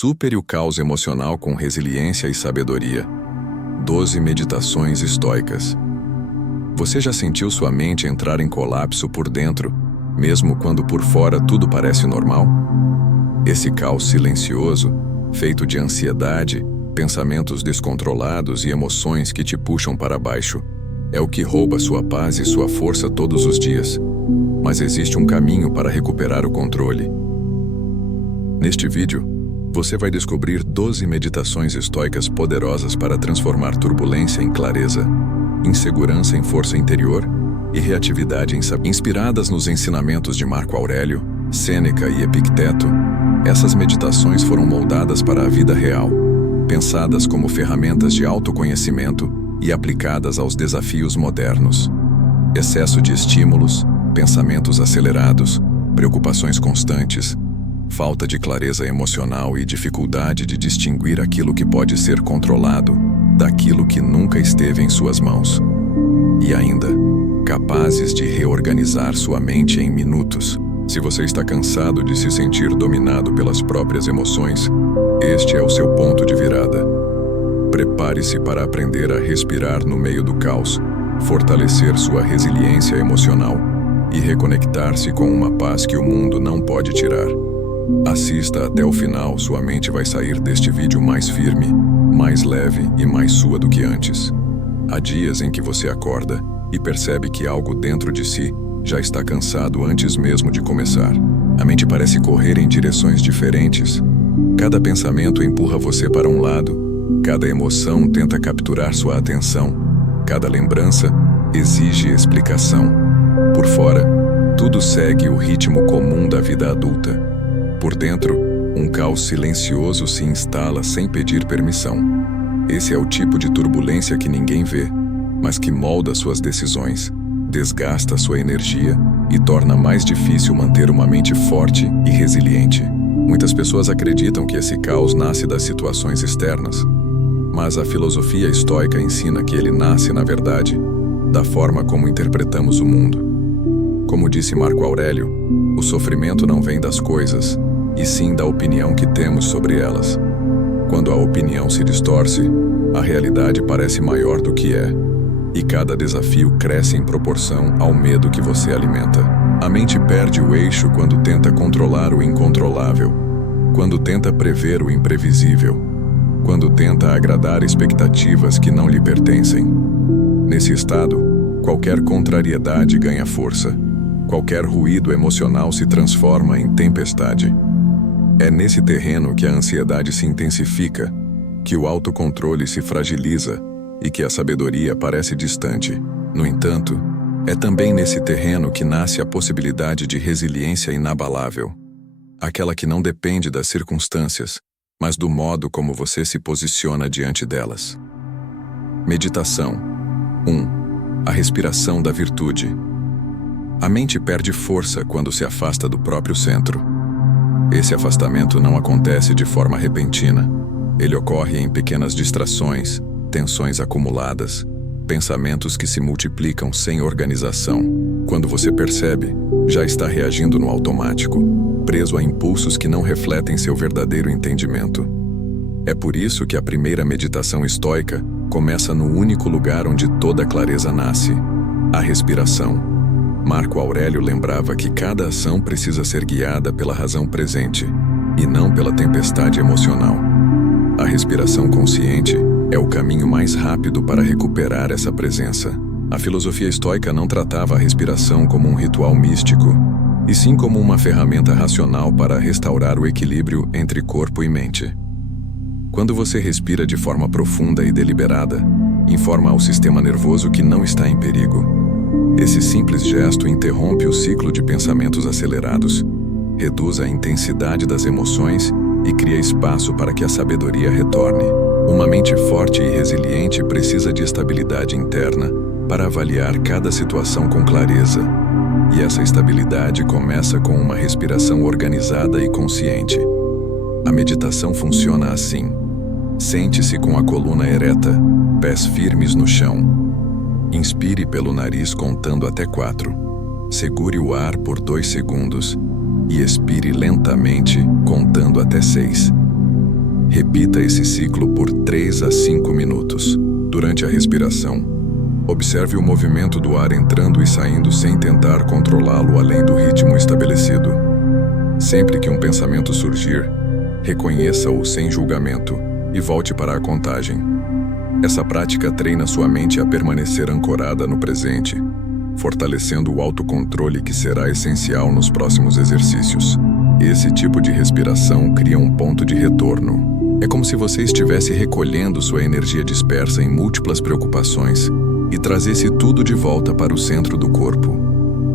Supere o caos emocional com resiliência e sabedoria. 12 meditações estoicas. Você já sentiu sua mente entrar em colapso por dentro, mesmo quando por fora tudo parece normal? Esse caos silencioso, feito de ansiedade, pensamentos descontrolados e emoções que te puxam para baixo, é o que rouba sua paz e sua força todos os dias. Mas existe um caminho para recuperar o controle. Neste vídeo, você vai descobrir 12 meditações estoicas poderosas para transformar turbulência em clareza, insegurança em força interior e reatividade em sabedoria. Inspiradas nos ensinamentos de Marco Aurélio, Sêneca e Epicteto, essas meditações foram moldadas para a vida real, pensadas como ferramentas de autoconhecimento e aplicadas aos desafios modernos. Excesso de estímulos, pensamentos acelerados, preocupações constantes, falta de clareza emocional e dificuldade de distinguir aquilo que pode ser controlado daquilo que nunca esteve em suas mãos. E ainda, capazes de reorganizar sua mente em minutos. Se você está cansado de se sentir dominado pelas próprias emoções, este é o seu ponto de virada. Prepare-se para aprender a respirar no meio do caos, fortalecer sua resiliência emocional e reconectar-se com uma paz que o mundo não pode tirar. Assista até o final, sua mente vai sair deste vídeo mais firme, mais leve e mais sua do que antes. Há dias em que você acorda e percebe que algo dentro de si já está cansado antes mesmo de começar. A mente parece correr em direções diferentes. Cada pensamento empurra você para um lado, cada emoção tenta capturar sua atenção, cada lembrança exige explicação. Por fora, tudo segue o ritmo comum da vida adulta. Por dentro, um caos silencioso se instala sem pedir permissão. Esse é o tipo de turbulência que ninguém vê, mas que molda suas decisões, desgasta sua energia e torna mais difícil manter uma mente forte e resiliente. Muitas pessoas acreditam que esse caos nasce das situações externas, mas a filosofia estoica ensina que ele nasce, na verdade, da forma como interpretamos o mundo. Como disse Marco Aurélio, o sofrimento não vem das coisas, e sim da opinião que temos sobre elas. Quando a opinião se distorce, a realidade parece maior do que é, e cada desafio cresce em proporção ao medo que você alimenta. A mente perde o eixo quando tenta controlar o incontrolável, quando tenta prever o imprevisível, quando tenta agradar expectativas que não lhe pertencem. Nesse estado, qualquer contrariedade ganha força, qualquer ruído emocional se transforma em tempestade. É nesse terreno que a ansiedade se intensifica, que o autocontrole se fragiliza e que a sabedoria parece distante. No entanto, é também nesse terreno que nasce a possibilidade de resiliência inabalável, aquela que não depende das circunstâncias, mas do modo como você se posiciona diante delas. Meditação 1. A respiração da virtude. A mente perde força quando se afasta do próprio centro. Esse afastamento não acontece de forma repentina. Ele ocorre em pequenas distrações, tensões acumuladas, pensamentos que se multiplicam sem organização. Quando você percebe, já está reagindo no automático, preso a impulsos que não refletem seu verdadeiro entendimento. É por isso que a primeira meditação estoica começa no único lugar onde toda clareza nasce: a respiração. Marco Aurélio lembrava que cada ação precisa ser guiada pela razão presente, e não pela tempestade emocional. A respiração consciente é o caminho mais rápido para recuperar essa presença. A filosofia estoica não tratava a respiração como um ritual místico, e sim como uma ferramenta racional para restaurar o equilíbrio entre corpo e mente. Quando você respira de forma profunda e deliberada, informa ao sistema nervoso que não está em perigo. Esse simples gesto interrompe o ciclo de pensamentos acelerados, reduz a intensidade das emoções e cria espaço para que a sabedoria retorne. Uma mente forte e resiliente precisa de estabilidade interna para avaliar cada situação com clareza. E essa estabilidade começa com uma respiração organizada e consciente. A meditação funciona assim. Sente-se com a coluna ereta, pés firmes no chão. Inspire pelo nariz contando até 4. Segure o ar por 2 segundos e expire lentamente contando até 6. Repita esse ciclo por 3 a 5 minutos. Durante a respiração, observe o movimento do ar entrando e saindo sem tentar controlá-lo além do ritmo estabelecido. Sempre que um pensamento surgir, reconheça-o sem julgamento e volte para a contagem. Essa prática treina sua mente a permanecer ancorada no presente, fortalecendo o autocontrole que será essencial nos próximos exercícios. Esse tipo de respiração cria um ponto de retorno. É como se você estivesse recolhendo sua energia dispersa em múltiplas preocupações e trazesse tudo de volta para o centro do corpo.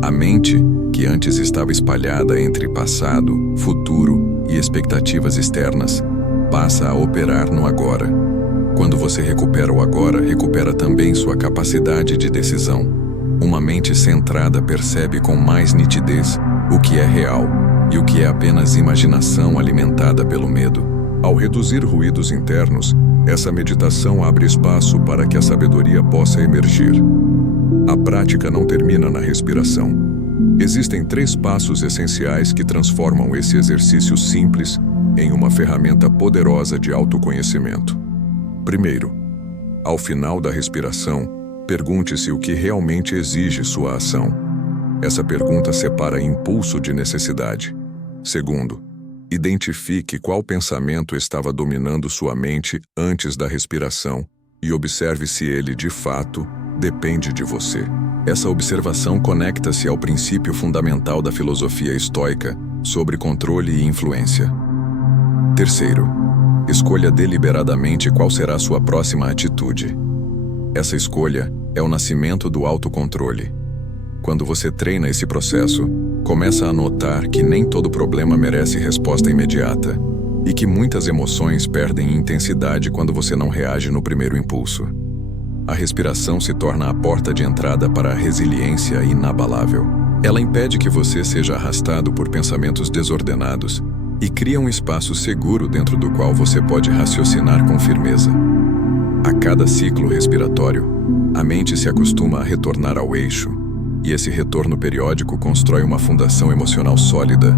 A mente, que antes estava espalhada entre passado, futuro e expectativas externas, passa a operar no agora. Quando você recupera o agora, recupera também sua capacidade de decisão. Uma mente centrada percebe com mais nitidez o que é real e o que é apenas imaginação alimentada pelo medo. Ao reduzir ruídos internos, essa meditação abre espaço para que a sabedoria possa emergir. A prática não termina na respiração. Existem 3 passos essenciais que transformam esse exercício simples em uma ferramenta poderosa de autoconhecimento. Primeiro, ao final da respiração, pergunte-se o que realmente exige sua ação. Essa pergunta separa impulso de necessidade. Segundo, identifique qual pensamento estava dominando sua mente antes da respiração e observe se ele, de fato, depende de você. Essa observação conecta-se ao princípio fundamental da filosofia estoica sobre controle e influência. Terceiro, escolha deliberadamente qual será sua próxima atitude. Essa escolha é o nascimento do autocontrole. Quando você treina esse processo, começa a notar que nem todo problema merece resposta imediata e que muitas emoções perdem intensidade quando você não reage no primeiro impulso. A respiração se torna a porta de entrada para a resiliência inabalável. Ela impede que você seja arrastado por pensamentos desordenados e cria um espaço seguro dentro do qual você pode raciocinar com firmeza. A cada ciclo respiratório, a mente se acostuma a retornar ao eixo, e esse retorno periódico constrói uma fundação emocional sólida.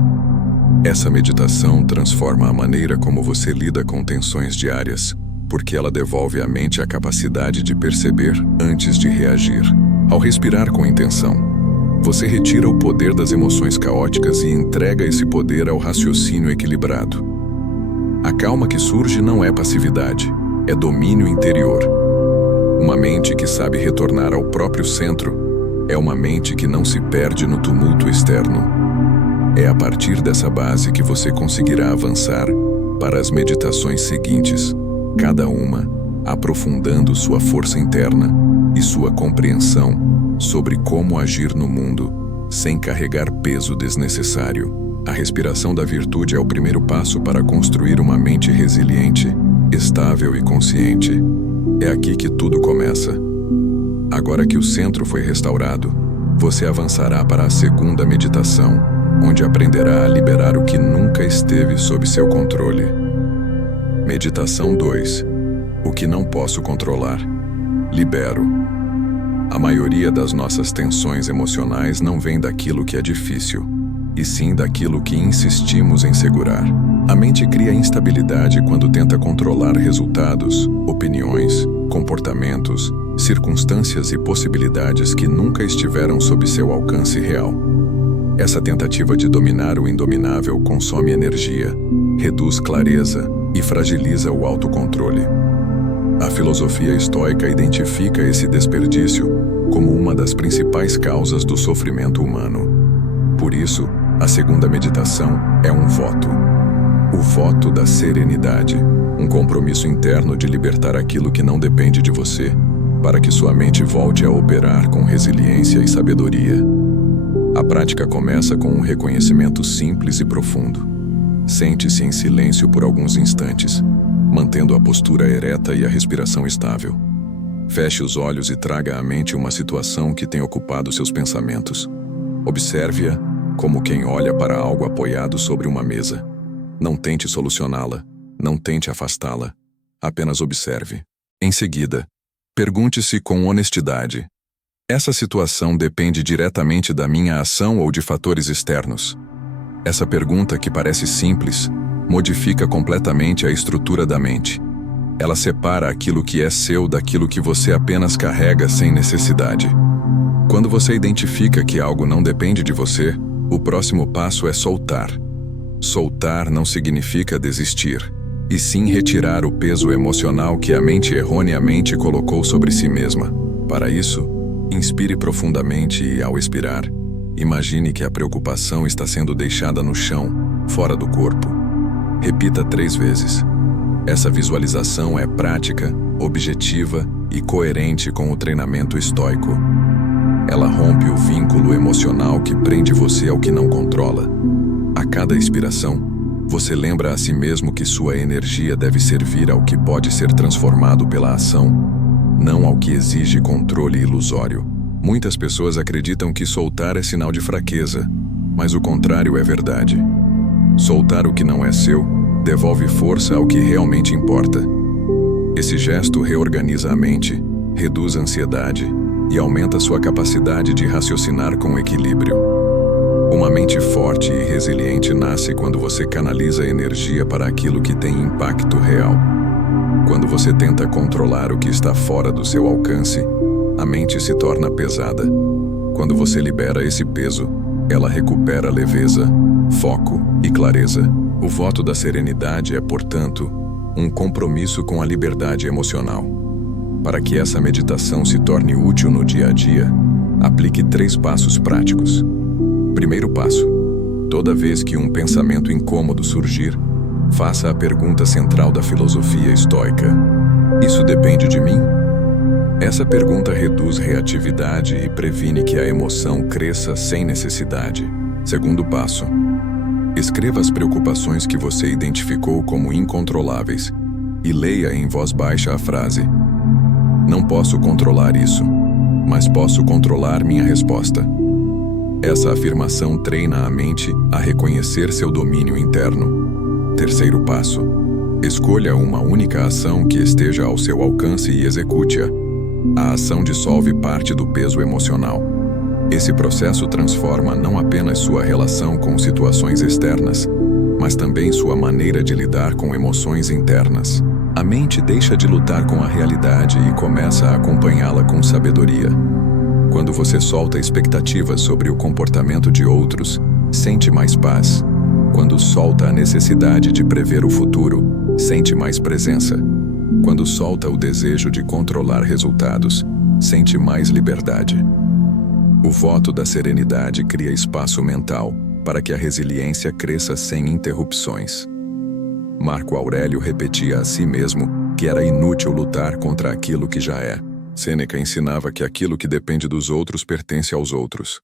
Essa meditação transforma a maneira como você lida com tensões diárias, porque ela devolve à mente a capacidade de perceber antes de reagir. Ao respirar com intenção, você retira o poder das emoções caóticas e entrega esse poder ao raciocínio equilibrado. A calma que surge não é passividade, é domínio interior. Uma mente que sabe retornar ao próprio centro é uma mente que não se perde no tumulto externo. É a partir dessa base que você conseguirá avançar para as meditações seguintes, cada uma aprofundando sua força interna e sua compreensão sobre como agir no mundo sem carregar peso desnecessário. A respiração da virtude é o primeiro passo para construir uma mente resiliente, estável e consciente. É aqui que tudo começa. Agora que o centro foi restaurado, você avançará para a segunda meditação, onde aprenderá a liberar o que nunca esteve sob seu controle. Meditação 2. O que não posso controlar. Libero. A maioria das nossas tensões emocionais não vem daquilo que é difícil, e sim daquilo que insistimos em segurar. A mente cria instabilidade quando tenta controlar resultados, opiniões, comportamentos, circunstâncias e possibilidades que nunca estiveram sob seu alcance real. Essa tentativa de dominar o indominável consome energia, reduz clareza e fragiliza o autocontrole. A filosofia estoica identifica esse desperdício como uma das principais causas do sofrimento humano. Por isso, a segunda meditação é um voto. O voto da serenidade, um compromisso interno de libertar aquilo que não depende de você, para que sua mente volte a operar com resiliência e sabedoria. A prática começa com um reconhecimento simples e profundo. Sente-se em silêncio por alguns instantes, mantendo a postura ereta e a respiração estável. Feche os olhos e traga à mente uma situação que tem ocupado seus pensamentos. Observe-a como quem olha para algo apoiado sobre uma mesa. Não tente solucioná-la, não tente afastá-la, apenas observe. Em seguida, pergunte-se com honestidade: essa situação depende diretamente da minha ação ou de fatores externos? Essa pergunta, que parece simples, modifica completamente a estrutura da mente. Ela separa aquilo que é seu daquilo que você apenas carrega sem necessidade. Quando você identifica que algo não depende de você, o próximo passo é soltar. Soltar não significa desistir, e sim retirar o peso emocional que a mente erroneamente colocou sobre si mesma. Para isso, inspire profundamente e, ao expirar, imagine que a preocupação está sendo deixada no chão, fora do corpo. Repita 3 vezes. Essa visualização é prática, objetiva e coerente com o treinamento estoico. Ela rompe o vínculo emocional que prende você ao que não controla. A cada expiração, você lembra a si mesmo que sua energia deve servir ao que pode ser transformado pela ação, não ao que exige controle ilusório. Muitas pessoas acreditam que soltar é sinal de fraqueza, mas o contrário é verdade. Soltar o que não é seu devolve força ao que realmente importa. Esse gesto reorganiza a mente, reduz a ansiedade e aumenta sua capacidade de raciocinar com equilíbrio. Uma mente forte e resiliente nasce quando você canaliza energia para aquilo que tem impacto real. Quando você tenta controlar o que está fora do seu alcance, a mente se torna pesada. Quando você libera esse peso, ela recupera leveza, foco e clareza. O voto da serenidade é, portanto, um compromisso com a liberdade emocional. Para que essa meditação se torne útil no dia a dia, aplique 3 passos práticos. Primeiro passo: toda vez que um pensamento incômodo surgir, faça a pergunta central da filosofia estoica: isso depende de mim? Essa pergunta reduz reatividade e previne que a emoção cresça sem necessidade. Segundo passo: escreva as preocupações que você identificou como incontroláveis e leia em voz baixa a frase: não posso controlar isso, mas posso controlar minha resposta. Essa afirmação treina a mente a reconhecer seu domínio interno. Terceiro passo: escolha uma única ação que esteja ao seu alcance e execute-a. A ação dissolve parte do peso emocional. Esse processo transforma não apenas sua relação com situações externas, mas também sua maneira de lidar com emoções internas. A mente deixa de lutar com a realidade e começa a acompanhá-la com sabedoria. Quando você solta expectativas sobre o comportamento de outros, sente mais paz. Quando solta a necessidade de prever o futuro, sente mais presença. Quando solta o desejo de controlar resultados, sente mais liberdade. O voto da serenidade cria espaço mental para que a resiliência cresça sem interrupções. Marco Aurélio repetia a si mesmo que era inútil lutar contra aquilo que já é. Sêneca ensinava que aquilo que depende dos outros pertence aos outros.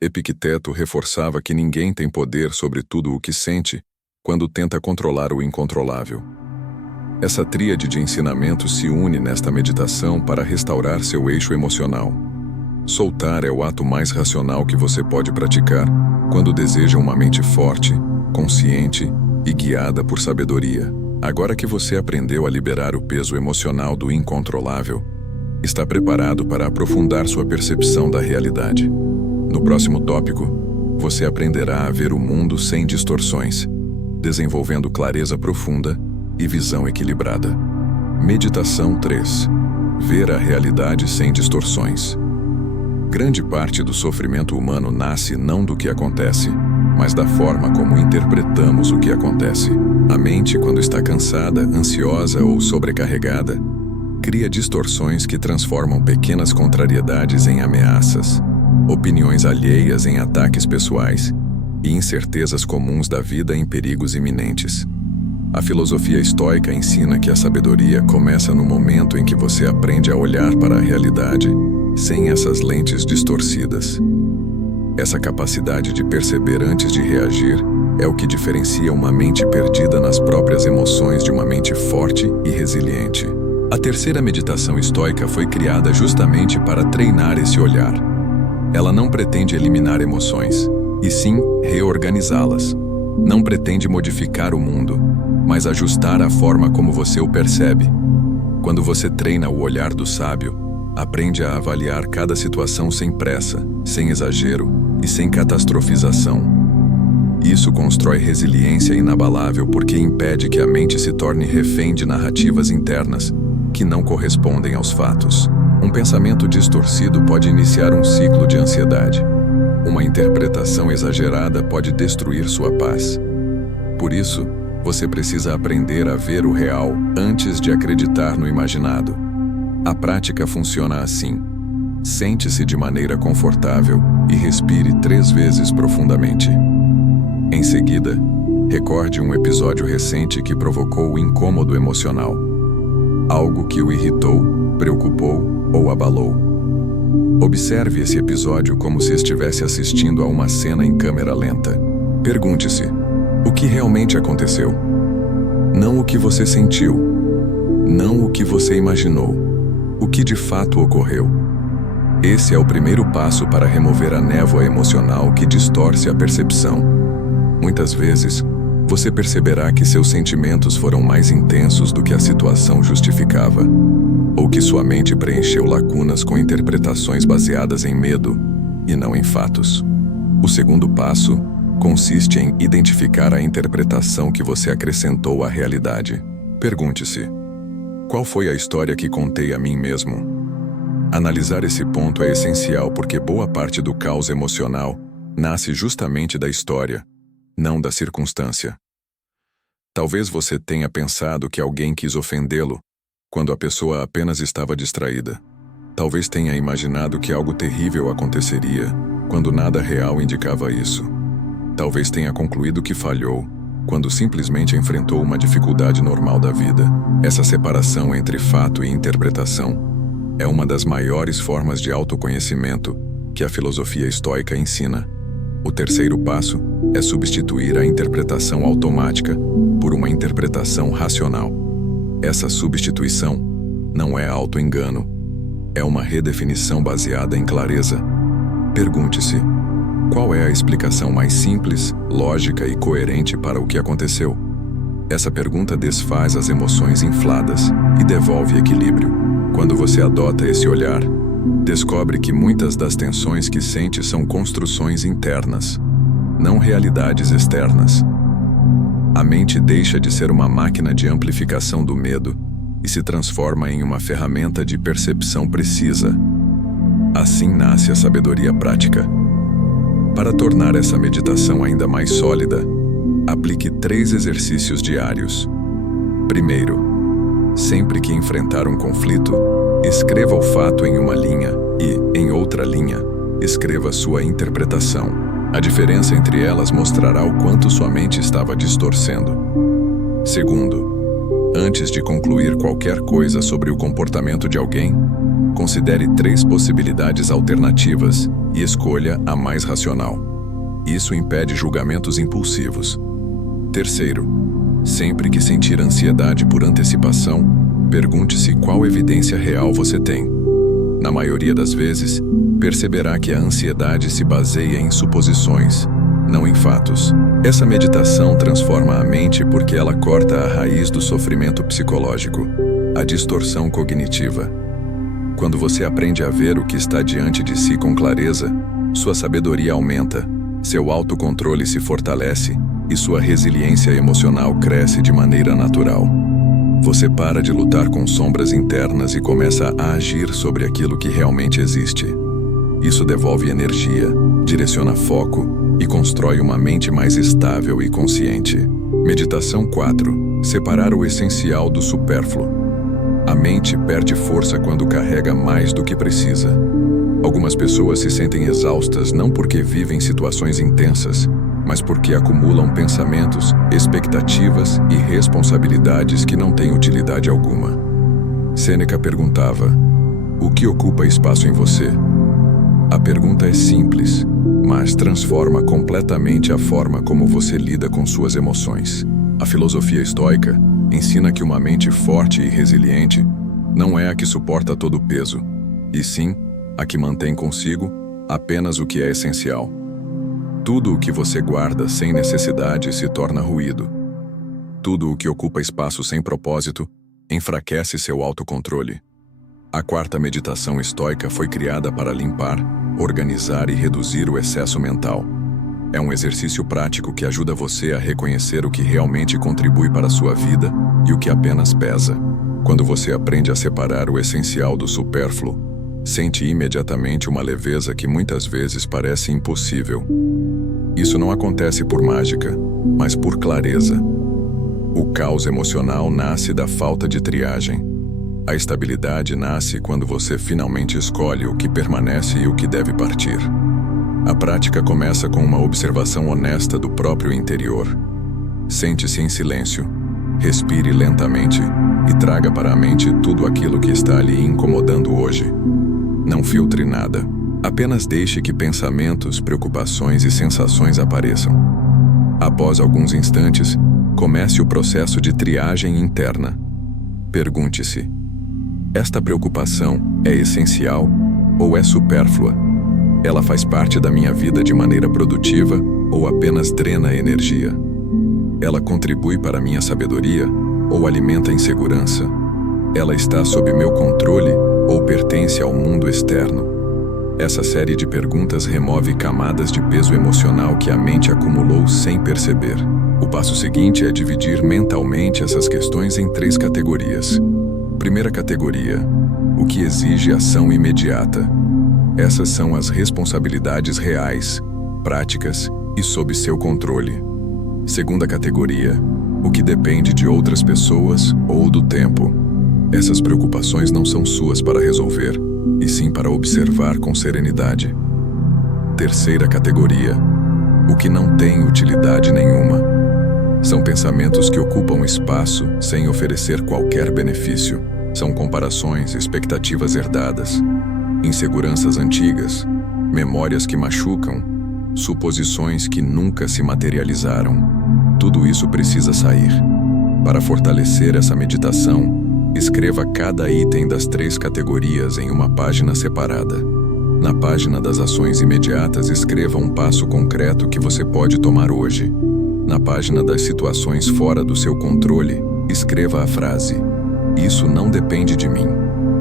Epicteto reforçava que ninguém tem poder sobre tudo o que sente quando tenta controlar o incontrolável. Essa tríade de ensinamentos se une nesta meditação para restaurar seu eixo emocional. Soltar é o ato mais racional que você pode praticar quando deseja uma mente forte, consciente e guiada por sabedoria. Agora que você aprendeu a liberar o peso emocional do incontrolável, está preparado para aprofundar sua percepção da realidade. No próximo tópico, você aprenderá a ver o mundo sem distorções, desenvolvendo clareza profunda e visão equilibrada. Meditação 3. Ver a realidade sem distorções. Grande parte do sofrimento humano nasce não do que acontece, mas da forma como interpretamos o que acontece. A mente, quando está cansada, ansiosa ou sobrecarregada, cria distorções que transformam pequenas contrariedades em ameaças, opiniões alheias em ataques pessoais e incertezas comuns da vida em perigos iminentes. A filosofia estoica ensina que a sabedoria começa no momento em que você aprende a olhar para a realidade sem essas lentes distorcidas. Essa capacidade de perceber antes de reagir é o que diferencia uma mente perdida nas próprias emoções de uma mente forte e resiliente. A terceira meditação estoica foi criada justamente para treinar esse olhar. Ela não pretende eliminar emoções, e sim reorganizá-las. Não pretende modificar o mundo, mas ajustar a forma como você o percebe. Quando você treina o olhar do sábio, aprende a avaliar cada situação sem pressa, sem exagero e sem catastrofização. Isso constrói resiliência inabalável porque impede que a mente se torne refém de narrativas internas que não correspondem aos fatos. Um pensamento distorcido pode iniciar um ciclo de ansiedade. Uma interpretação exagerada pode destruir sua paz. Por isso, você precisa aprender a ver o real antes de acreditar no imaginado. A prática funciona assim. Sente-se de maneira confortável e respire 3 vezes profundamente. Em seguida, recorde um episódio recente que provocou o incômodo emocional. Algo que o irritou, preocupou ou abalou. Observe esse episódio como se estivesse assistindo a uma cena em câmera lenta. Pergunte-se: o que realmente aconteceu? Não o que você sentiu. Não o que você imaginou. O que de fato ocorreu. Esse é o primeiro passo para remover a névoa emocional que distorce a percepção. Muitas vezes, você perceberá que seus sentimentos foram mais intensos do que a situação justificava, ou que sua mente preencheu lacunas com interpretações baseadas em medo e não em fatos. O segundo passo consiste em identificar a interpretação que você acrescentou à realidade. Pergunte-se: qual foi a história que contei a mim mesmo? Analisar esse ponto é essencial porque boa parte do caos emocional nasce justamente da história, não da circunstância. Talvez você tenha pensado que alguém quis ofendê-lo, quando a pessoa apenas estava distraída. Talvez tenha imaginado que algo terrível aconteceria, quando nada real indicava isso. Talvez tenha concluído que falhou, quando simplesmente enfrentou uma dificuldade normal da vida. Essa separação entre fato e interpretação é uma das maiores formas de autoconhecimento que a filosofia estoica ensina. O terceiro passo é substituir a interpretação automática por uma interpretação racional. Essa substituição não é auto-engano, é uma redefinição baseada em clareza. Pergunte-se: qual é a explicação mais simples, lógica e coerente para o que aconteceu? Essa pergunta desfaz as emoções infladas e devolve equilíbrio. Quando você adota esse olhar, descobre que muitas das tensões que sente são construções internas, não realidades externas. A mente deixa de ser uma máquina de amplificação do medo e se transforma em uma ferramenta de percepção precisa. Assim nasce a sabedoria prática. Para tornar essa meditação ainda mais sólida, aplique 3 exercícios diários. Primeiro, sempre que enfrentar um conflito, escreva o fato em uma linha e, em outra linha, escreva sua interpretação. A diferença entre elas mostrará o quanto sua mente estava distorcendo. Segundo, antes de concluir qualquer coisa sobre o comportamento de alguém, considere 3 possibilidades alternativas e escolha a mais racional. Isso impede julgamentos impulsivos. Terceiro, sempre que sentir ansiedade por antecipação, pergunte-se qual evidência real você tem. Na maioria das vezes, perceberá que a ansiedade se baseia em suposições, não em fatos. Essa meditação transforma a mente porque ela corta a raiz do sofrimento psicológico, a distorção cognitiva. Quando você aprende a ver o que está diante de si com clareza, sua sabedoria aumenta, seu autocontrole se fortalece e sua resiliência emocional cresce de maneira natural. Você para de lutar com sombras internas e começa a agir sobre aquilo que realmente existe. Isso devolve energia, direciona foco e constrói uma mente mais estável e consciente. Meditação 4. Separar o essencial do supérfluo. A mente perde força quando carrega mais do que precisa. Algumas pessoas se sentem exaustas não porque vivem situações intensas, mas porque acumulam pensamentos, expectativas e responsabilidades que não têm utilidade alguma. Sêneca perguntava: o que ocupa espaço em você? A pergunta é simples, mas transforma completamente a forma como você lida com suas emoções. A filosofia estoica ensina que uma mente forte e resiliente não é a que suporta todo o peso, e sim a que mantém consigo apenas o que é essencial. Tudo o que você guarda sem necessidade se torna ruído. Tudo o que ocupa espaço sem propósito enfraquece seu autocontrole. A 4ª meditação estoica foi criada para limpar, organizar e reduzir o excesso mental. É um exercício prático que ajuda você a reconhecer o que realmente contribui para a sua vida e o que apenas pesa. Quando você aprende a separar o essencial do supérfluo, sente imediatamente uma leveza que muitas vezes parece impossível. Isso não acontece por mágica, mas por clareza. O caos emocional nasce da falta de triagem. A estabilidade nasce quando você finalmente escolhe o que permanece e o que deve partir. A prática começa com uma observação honesta do próprio interior. Sente-se em silêncio, respire lentamente e traga para a mente tudo aquilo que está lhe incomodando hoje. Não filtre nada, apenas deixe que pensamentos, preocupações e sensações apareçam. Após alguns instantes, comece o processo de triagem interna. Pergunte-se: esta preocupação é essencial ou é supérflua? Ela faz parte da minha vida de maneira produtiva ou apenas drena energia? Ela contribui para a minha sabedoria ou alimenta a insegurança? Ela está sob meu controle ou pertence ao mundo externo? Essa série de perguntas remove camadas de peso emocional que a mente acumulou sem perceber. O passo seguinte é dividir mentalmente essas questões em 3 categorias. Primeira categoria: o que exige ação imediata. Essas são as responsabilidades reais, práticas e sob seu controle. Segunda categoria: o que depende de outras pessoas ou do tempo. Essas preocupações não são suas para resolver, e sim para observar com serenidade. Terceira categoria: o que não tem utilidade nenhuma. São pensamentos que ocupam espaço sem oferecer qualquer benefício. São comparações, expectativas herdadas, inseguranças antigas, memórias que machucam, suposições que nunca se materializaram. Tudo isso precisa sair. Para fortalecer essa meditação, escreva cada item das 3 categorias em uma página separada. Na página das ações imediatas, escreva um passo concreto que você pode tomar hoje. Na página das situações fora do seu controle, escreva a frase: isso não depende de mim.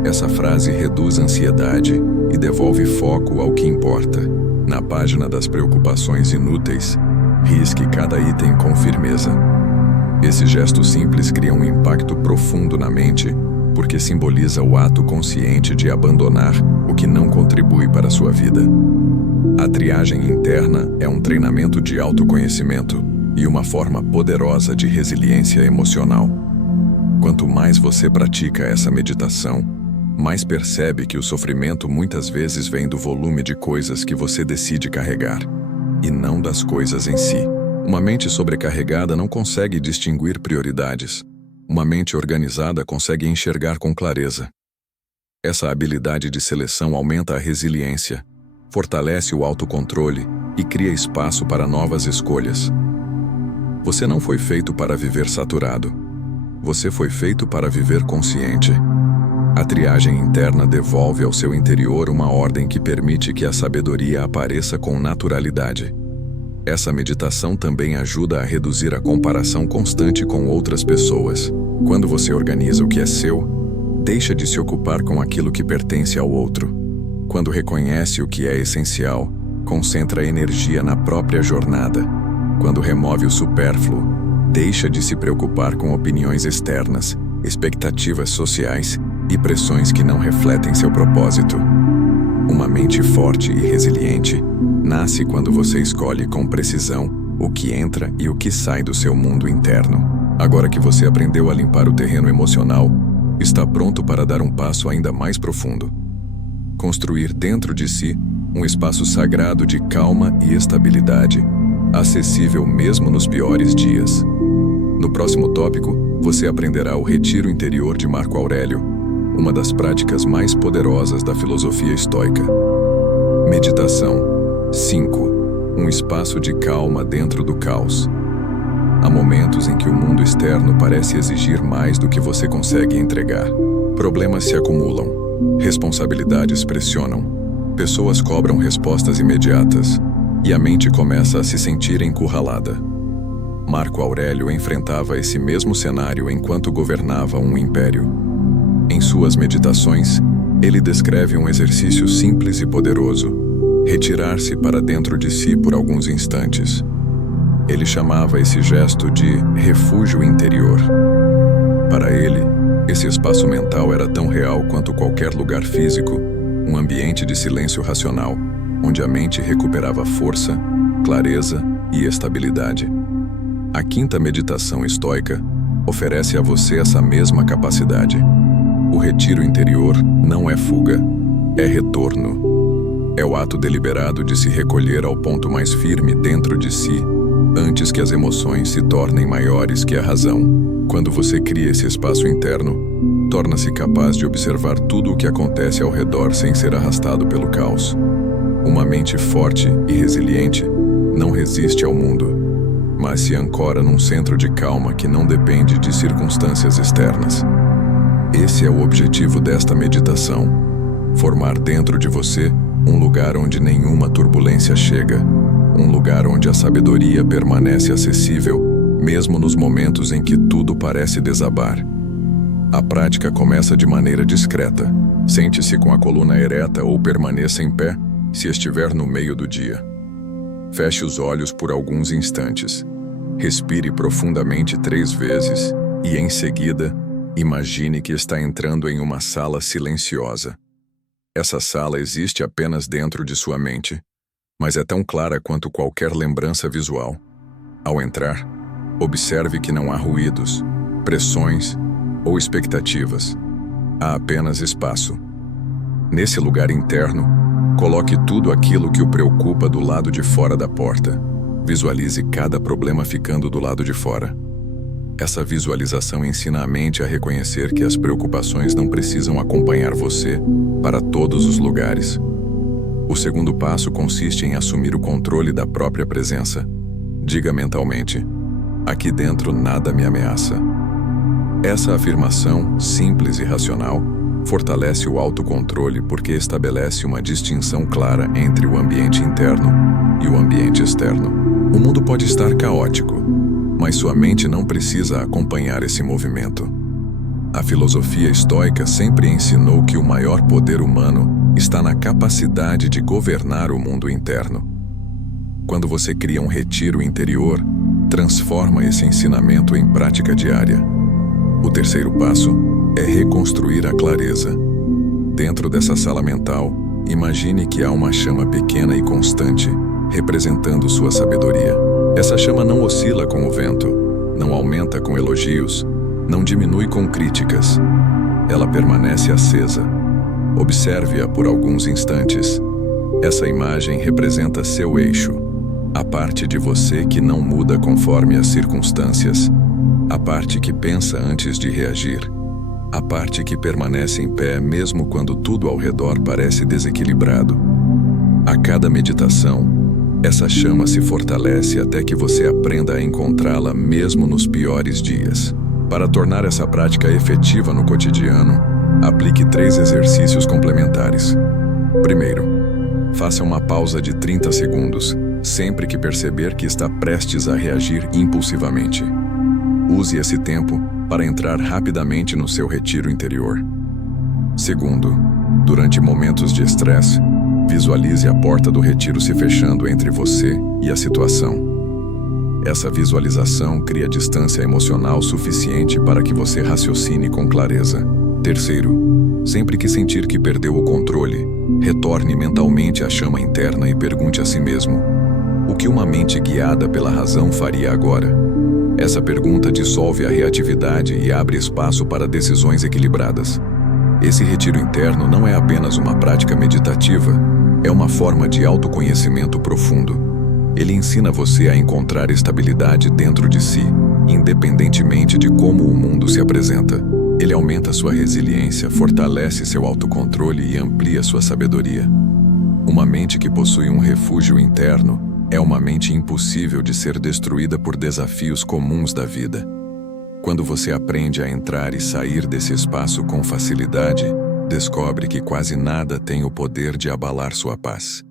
Essa frase reduz a ansiedade e devolve foco ao que importa. Na página das preocupações inúteis, risque cada item com firmeza. Esse gesto simples cria um impacto profundo na mente, porque simboliza o ato consciente de abandonar o que não contribui para a sua vida. A triagem interna é um treinamento de autoconhecimento e uma forma poderosa de resiliência emocional. Quanto mais você pratica essa meditação, mais percebe que o sofrimento muitas vezes vem do volume de coisas que você decide carregar, e não das coisas em si. Uma mente sobrecarregada não consegue distinguir prioridades. Uma mente organizada consegue enxergar com clareza. Essa habilidade de seleção aumenta a resiliência, fortalece o autocontrole e cria espaço para novas escolhas. Você não foi feito para viver saturado. Você foi feito para viver consciente. A triagem interna devolve ao seu interior uma ordem que permite que a sabedoria apareça com naturalidade. Essa meditação também ajuda a reduzir a comparação constante com outras pessoas. Quando você organiza o que é seu, deixa de se ocupar com aquilo que pertence ao outro. Quando reconhece o que é essencial, concentra energia na própria jornada. Quando remove o supérfluo, deixa de se preocupar com opiniões externas, expectativas sociais e pressões que não refletem seu propósito. Uma mente forte e resiliente nasce quando você escolhe com precisão o que entra e o que sai do seu mundo interno. Agora que você aprendeu a limpar o terreno emocional, está pronto para dar um passo ainda mais profundo. Construir dentro de si um espaço sagrado de calma e estabilidade, acessível mesmo nos piores dias. No próximo tópico, você aprenderá o retiro interior de Marco Aurélio, uma das práticas mais poderosas da filosofia estoica. Meditação 5. Um espaço de calma dentro do caos. Há momentos em que o mundo externo parece exigir mais do que você consegue entregar. Problemas se acumulam, responsabilidades pressionam, pessoas cobram respostas imediatas, e a mente começa a se sentir encurralada. Marco Aurélio enfrentava esse mesmo cenário enquanto governava um império. Em suas meditações, ele descreve um exercício simples e poderoso: retirar-se para dentro de si por alguns instantes. Ele chamava esse gesto de refúgio interior. Para ele, esse espaço mental era tão real quanto qualquer lugar físico, um ambiente de silêncio racional, onde a mente recuperava força, clareza e estabilidade. A quinta meditação estoica oferece a você essa mesma capacidade. O retiro interior não é fuga, é retorno. É o ato deliberado de se recolher ao ponto mais firme dentro de si, antes que as emoções se tornem maiores que a razão. Quando você cria esse espaço interno, torna-se capaz de observar tudo o que acontece ao redor sem ser arrastado pelo caos. Uma mente forte e resiliente não resiste ao mundo, mas se ancora num centro de calma que não depende de circunstâncias externas. Esse é o objetivo desta meditação: formar dentro de você um lugar onde nenhuma turbulência chega, um lugar onde a sabedoria permanece acessível, mesmo nos momentos em que tudo parece desabar. A prática começa de maneira discreta. Sente-se com a coluna ereta ou permaneça em pé, se estiver no meio do dia. Feche os olhos por alguns instantes. Respire profundamente 3 vezes e, em seguida, imagine que está entrando em uma sala silenciosa. Essa sala existe apenas dentro de sua mente, mas é tão clara quanto qualquer lembrança visual. Ao entrar, observe que não há ruídos, pressões ou expectativas. Há apenas espaço. Nesse lugar interno, coloque tudo aquilo que o preocupa do lado de fora da porta. Visualize cada problema ficando do lado de fora. Essa visualização ensina a mente a reconhecer que as preocupações não precisam acompanhar você para todos os lugares. O segundo passo consiste em assumir o controle da própria presença. Diga mentalmente: aqui dentro nada me ameaça. Essa afirmação, simples e racional, fortalece o autocontrole porque estabelece uma distinção clara entre o ambiente interno e o ambiente externo. O mundo pode estar caótico, mas sua mente não precisa acompanhar esse movimento. A filosofia estoica sempre ensinou que o maior poder humano está na capacidade de governar o mundo interno. Quando você cria um retiro interior, transforma esse ensinamento em prática diária. O terceiro passo é reconstruir a clareza. Dentro dessa sala mental, imagine que há uma chama pequena e constante, representando sua sabedoria. Essa chama não oscila com o vento, não aumenta com elogios, não diminui com críticas. Ela permanece acesa. Observe-a por alguns instantes. Essa imagem representa seu eixo, a parte de você que não muda conforme as circunstâncias, a parte que pensa antes de reagir, a parte que permanece em pé mesmo quando tudo ao redor parece desequilibrado. A cada meditação, essa chama se fortalece até que você aprenda a encontrá-la mesmo nos piores dias. Para tornar essa prática efetiva no cotidiano, aplique 3 exercícios complementares. Primeiro, faça uma pausa de 30 segundos, sempre que perceber que está prestes a reagir impulsivamente. Use esse tempo para entrar rapidamente no seu retiro interior. Segundo, durante momentos de estresse, visualize a porta do retiro se fechando entre você e a situação. Essa visualização cria distância emocional suficiente para que você raciocine com clareza. Terceiro, sempre que sentir que perdeu o controle, retorne mentalmente à chama interna e pergunte a si mesmo: o que uma mente guiada pela razão faria agora? Essa pergunta dissolve a reatividade e abre espaço para decisões equilibradas. Esse retiro interno não é apenas uma prática meditativa, é uma forma de autoconhecimento profundo. Ele ensina você a encontrar estabilidade dentro de si, independentemente de como o mundo se apresenta. Ele aumenta sua resiliência, fortalece seu autocontrole e amplia sua sabedoria. Uma mente que possui um refúgio interno é uma mente impossível de ser destruída por desafios comuns da vida. Quando você aprende a entrar e sair desse espaço com facilidade, descobre que quase nada tem o poder de abalar sua paz.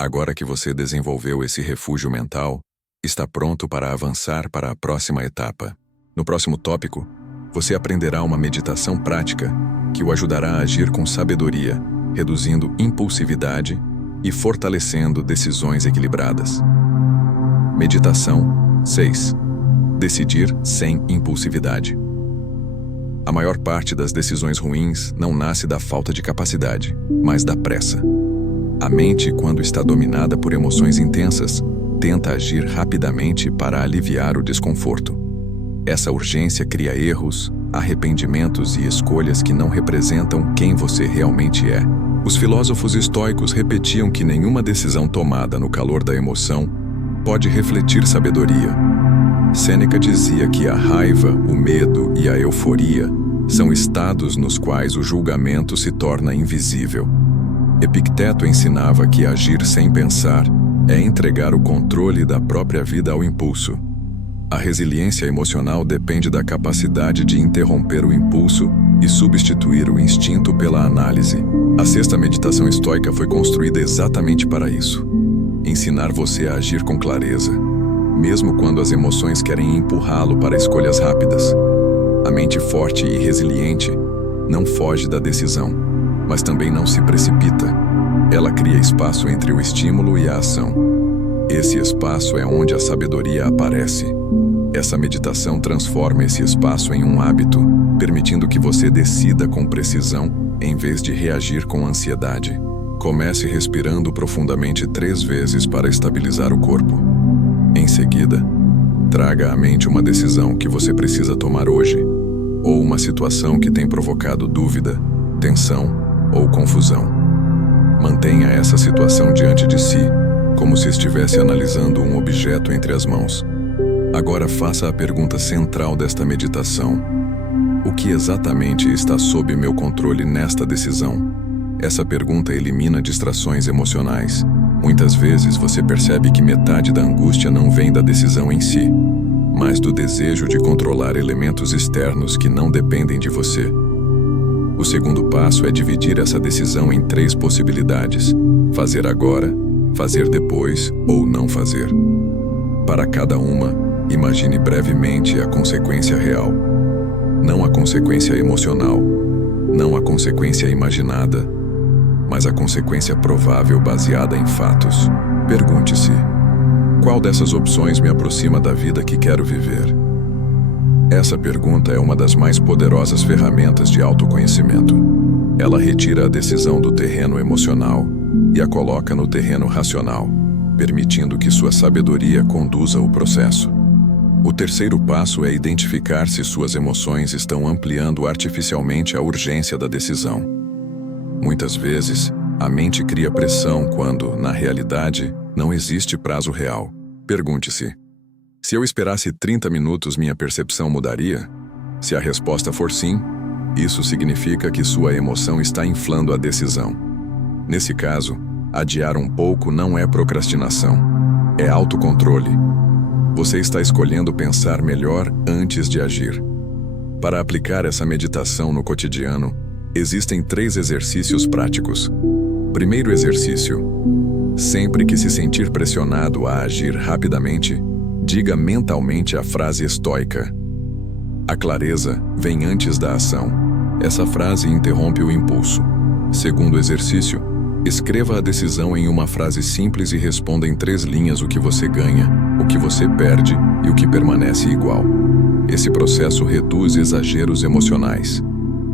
Agora que você desenvolveu esse refúgio mental, está pronto para avançar para a próxima etapa. No próximo tópico, você aprenderá uma meditação prática que o ajudará a agir com sabedoria, reduzindo impulsividade, e fortalecendo decisões equilibradas. Meditação 6. Decidir sem impulsividade. A maior parte das decisões ruins não nasce da falta de capacidade, mas da pressa. A mente, quando está dominada por emoções intensas, tenta agir rapidamente para aliviar o desconforto. Essa urgência cria erros, arrependimentos e escolhas que não representam quem você realmente é. Os filósofos estoicos repetiam que nenhuma decisão tomada no calor da emoção pode refletir sabedoria. Sêneca dizia que a raiva, o medo e a euforia são estados nos quais o julgamento se torna invisível. Epicteto ensinava que agir sem pensar é entregar o controle da própria vida ao impulso. A resiliência emocional depende da capacidade de interromper o impulso e substituir o instinto pela análise. A sexta meditação estoica foi construída exatamente para isso: ensinar você a agir com clareza, mesmo quando as emoções querem empurrá-lo para escolhas rápidas. A mente forte e resiliente não foge da decisão, mas também não se precipita. Ela cria espaço entre o estímulo e a ação. Esse espaço é onde a sabedoria aparece. Essa meditação transforma esse espaço em um hábito, permitindo que você decida com precisão, em vez de reagir com ansiedade. Comece respirando profundamente 3 vezes para estabilizar o corpo. Em seguida, traga à mente uma decisão que você precisa tomar hoje, ou uma situação que tem provocado dúvida, tensão ou confusão. Mantenha essa situação diante de si, como se estivesse analisando um objeto entre as mãos. Agora faça a pergunta central desta meditação: o que exatamente está sob meu controle nesta decisão? Essa pergunta elimina distrações emocionais. Muitas vezes você percebe que metade da angústia não vem da decisão em si, mas do desejo de controlar elementos externos que não dependem de você. O segundo passo é dividir essa decisão em 3 possibilidades: fazer agora, fazer depois ou não fazer. Para cada uma, imagine brevemente a consequência real. Não a consequência emocional, não a consequência imaginada, mas a consequência provável baseada em fatos. Pergunte-se: qual dessas opções me aproxima da vida que quero viver? Essa pergunta é uma das mais poderosas ferramentas de autoconhecimento. Ela retira a decisão do terreno emocional e a coloca no terreno racional, permitindo que sua sabedoria conduza o processo. O terceiro passo é identificar se suas emoções estão ampliando artificialmente a urgência da decisão. Muitas vezes, a mente cria pressão quando, na realidade, não existe prazo real. Pergunte-se: se eu esperasse 30 minutos, minha percepção mudaria? Se a resposta for sim, isso significa que sua emoção está inflando a decisão. Nesse caso, adiar um pouco não é procrastinação, é autocontrole. Você está escolhendo pensar melhor antes de agir. Para aplicar essa meditação no cotidiano, existem 3 exercícios práticos. Primeiro exercício: sempre que se sentir pressionado a agir rapidamente, diga mentalmente a frase estoica: a clareza vem antes da ação. Essa frase interrompe o impulso. Segundo exercício: escreva a decisão em uma frase simples e responda em 3 linhas o que você ganha, o que você perde e o que permanece igual. Esse processo reduz exageros emocionais.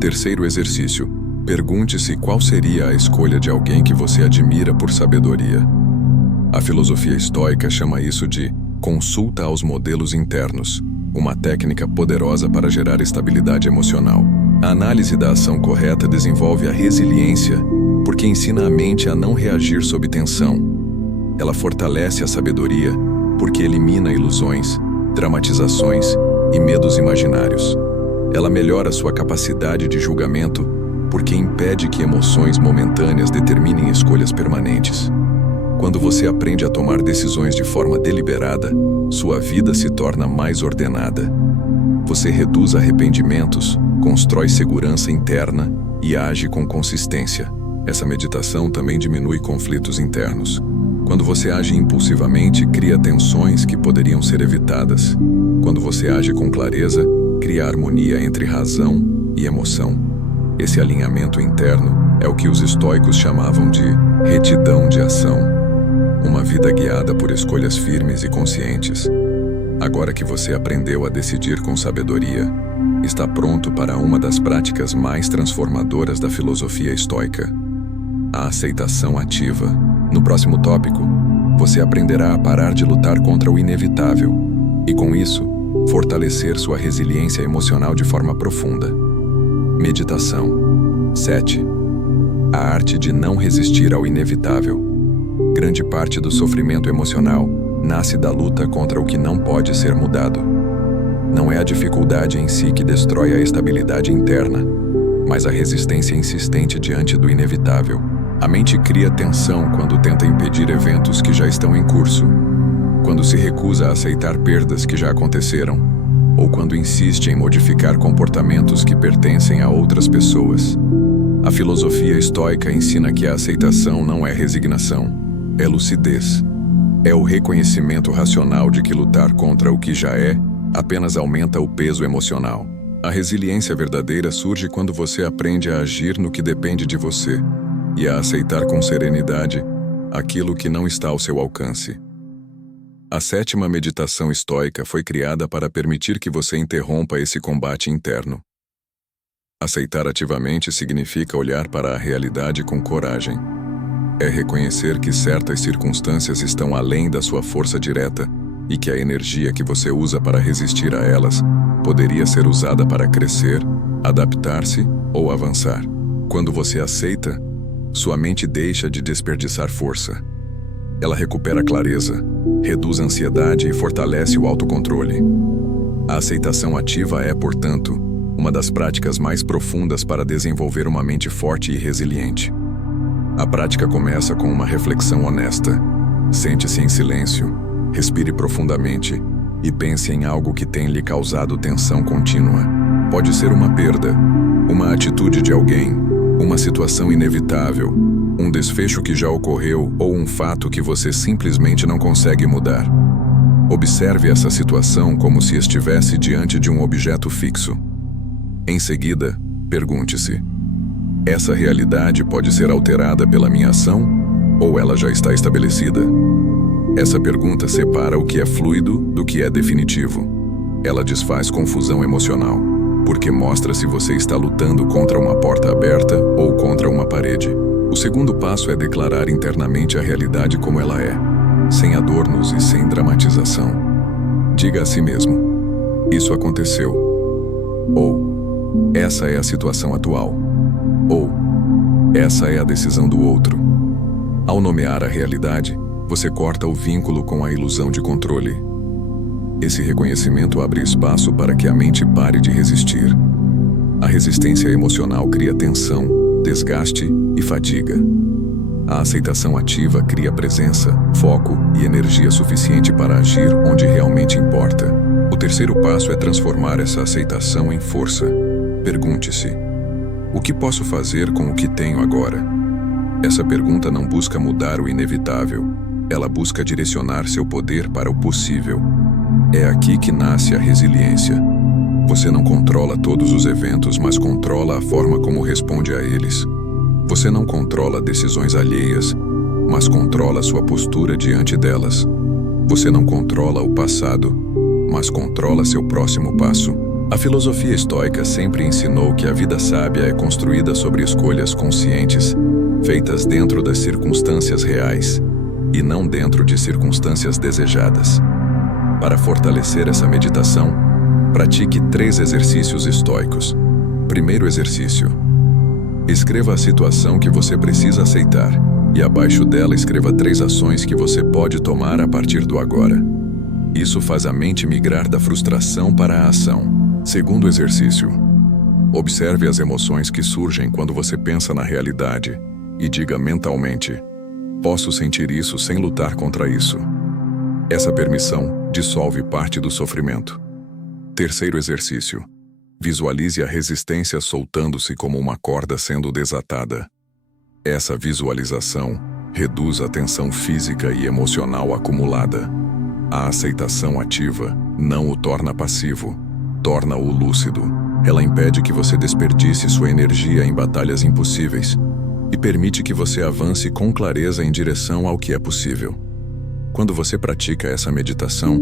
Terceiro exercício: pergunte-se qual seria a escolha de alguém que você admira por sabedoria. A filosofia estoica chama isso de consulta aos modelos internos, uma técnica poderosa para gerar estabilidade emocional. A análise da ação correta desenvolve a resiliência, porque ensina a mente a não reagir sob tensão. Ela fortalece a sabedoria, porque elimina ilusões, dramatizações e medos imaginários. Ela melhora sua capacidade de julgamento, porque impede que emoções momentâneas determinem escolhas permanentes. Quando você aprende a tomar decisões de forma deliberada, sua vida se torna mais ordenada. Você reduz arrependimentos, constrói segurança interna e age com consistência. Essa meditação também diminui conflitos internos. Quando você age impulsivamente, cria tensões que poderiam ser evitadas. Quando você age com clareza, cria harmonia entre razão e emoção. Esse alinhamento interno é o que os estoicos chamavam de retidão de ação, uma vida guiada por escolhas firmes e conscientes. Agora que você aprendeu a decidir com sabedoria, está pronto para uma das práticas mais transformadoras da filosofia estoica: a aceitação ativa. No próximo tópico, você aprenderá a parar de lutar contra o inevitável e, com isso, fortalecer sua resiliência emocional de forma profunda. Meditação 7. A arte de não resistir ao inevitável. Grande parte do sofrimento emocional nasce da luta contra o que não pode ser mudado. Não é a dificuldade em si que destrói a estabilidade interna, mas a resistência insistente diante do inevitável. A mente cria tensão quando tenta impedir eventos que já estão em curso, quando se recusa a aceitar perdas que já aconteceram, ou quando insiste em modificar comportamentos que pertencem a outras pessoas. A filosofia estoica ensina que a aceitação não é resignação, é lucidez. É o reconhecimento racional de que lutar contra o que já é apenas aumenta o peso emocional. A resiliência verdadeira surge quando você aprende a agir no que depende de você e a aceitar com serenidade aquilo que não está ao seu alcance. A 7ª meditação estoica foi criada para permitir que você interrompa esse combate interno. Aceitar ativamente significa olhar para a realidade com coragem. É reconhecer que certas circunstâncias estão além da sua força direta e que a energia que você usa para resistir a elas poderia ser usada para crescer, adaptar-se ou avançar. Quando você aceita, sua mente deixa de desperdiçar força. Ela recupera clareza, reduz a ansiedade e fortalece o autocontrole. A aceitação ativa é, portanto, uma das práticas mais profundas para desenvolver uma mente forte e resiliente. A prática começa com uma reflexão honesta. Sente-se em silêncio, respire profundamente e pense em algo que tem lhe causado tensão contínua. Pode ser uma perda, uma atitude de alguém, uma situação inevitável, um desfecho que já ocorreu ou um fato que você simplesmente não consegue mudar. Observe essa situação como se estivesse diante de um objeto fixo. Em seguida, pergunte-se: essa realidade pode ser alterada pela minha ação ou ela já está estabelecida? Essa pergunta separa o que é fluido do que é definitivo. Ela desfaz confusão emocional, porque mostra se você está lutando contra uma porta aberta ou contra uma parede. O segundo passo é declarar internamente a realidade como ela é, sem adornos e sem dramatização. Diga a si mesmo: isso aconteceu. Ou essa é a situação atual. Ou essa é a decisão do outro. Ao nomear a realidade, você corta o vínculo com a ilusão de controle. Esse reconhecimento abre espaço para que a mente pare de resistir. A resistência emocional cria tensão, desgaste e fadiga. A aceitação ativa cria presença, foco e energia suficiente para agir onde realmente importa. O terceiro passo é transformar essa aceitação em força. Pergunte-se: o que posso fazer com o que tenho agora? Essa pergunta não busca mudar o inevitável, ela busca direcionar seu poder para o possível. É aqui que nasce a resiliência. Você não controla todos os eventos, mas controla a forma como responde a eles. Você não controla decisões alheias, mas controla sua postura diante delas. Você não controla o passado, mas controla seu próximo passo. A filosofia estoica sempre ensinou que a vida sábia é construída sobre escolhas conscientes, feitas dentro das circunstâncias reais, e não dentro de circunstâncias desejadas. Para fortalecer essa meditação, pratique 3 exercícios estoicos. Primeiro exercício: escreva a situação que você precisa aceitar, e abaixo dela escreva 3 ações que você pode tomar a partir do agora. Isso faz a mente migrar da frustração para a ação. Segundo exercício: observe as emoções que surgem quando você pensa na realidade e diga mentalmente: posso sentir isso sem lutar contra isso. Essa permissão dissolve parte do sofrimento. Terceiro exercício: visualize a resistência soltando-se como uma corda sendo desatada. Essa visualização reduz a tensão física e emocional acumulada. A aceitação ativa não o torna passivo, torna-o lúcido. Ela impede que você desperdice sua energia em batalhas impossíveis. e permite que você avance com clareza em direção ao que é possível. Quando você pratica essa meditação,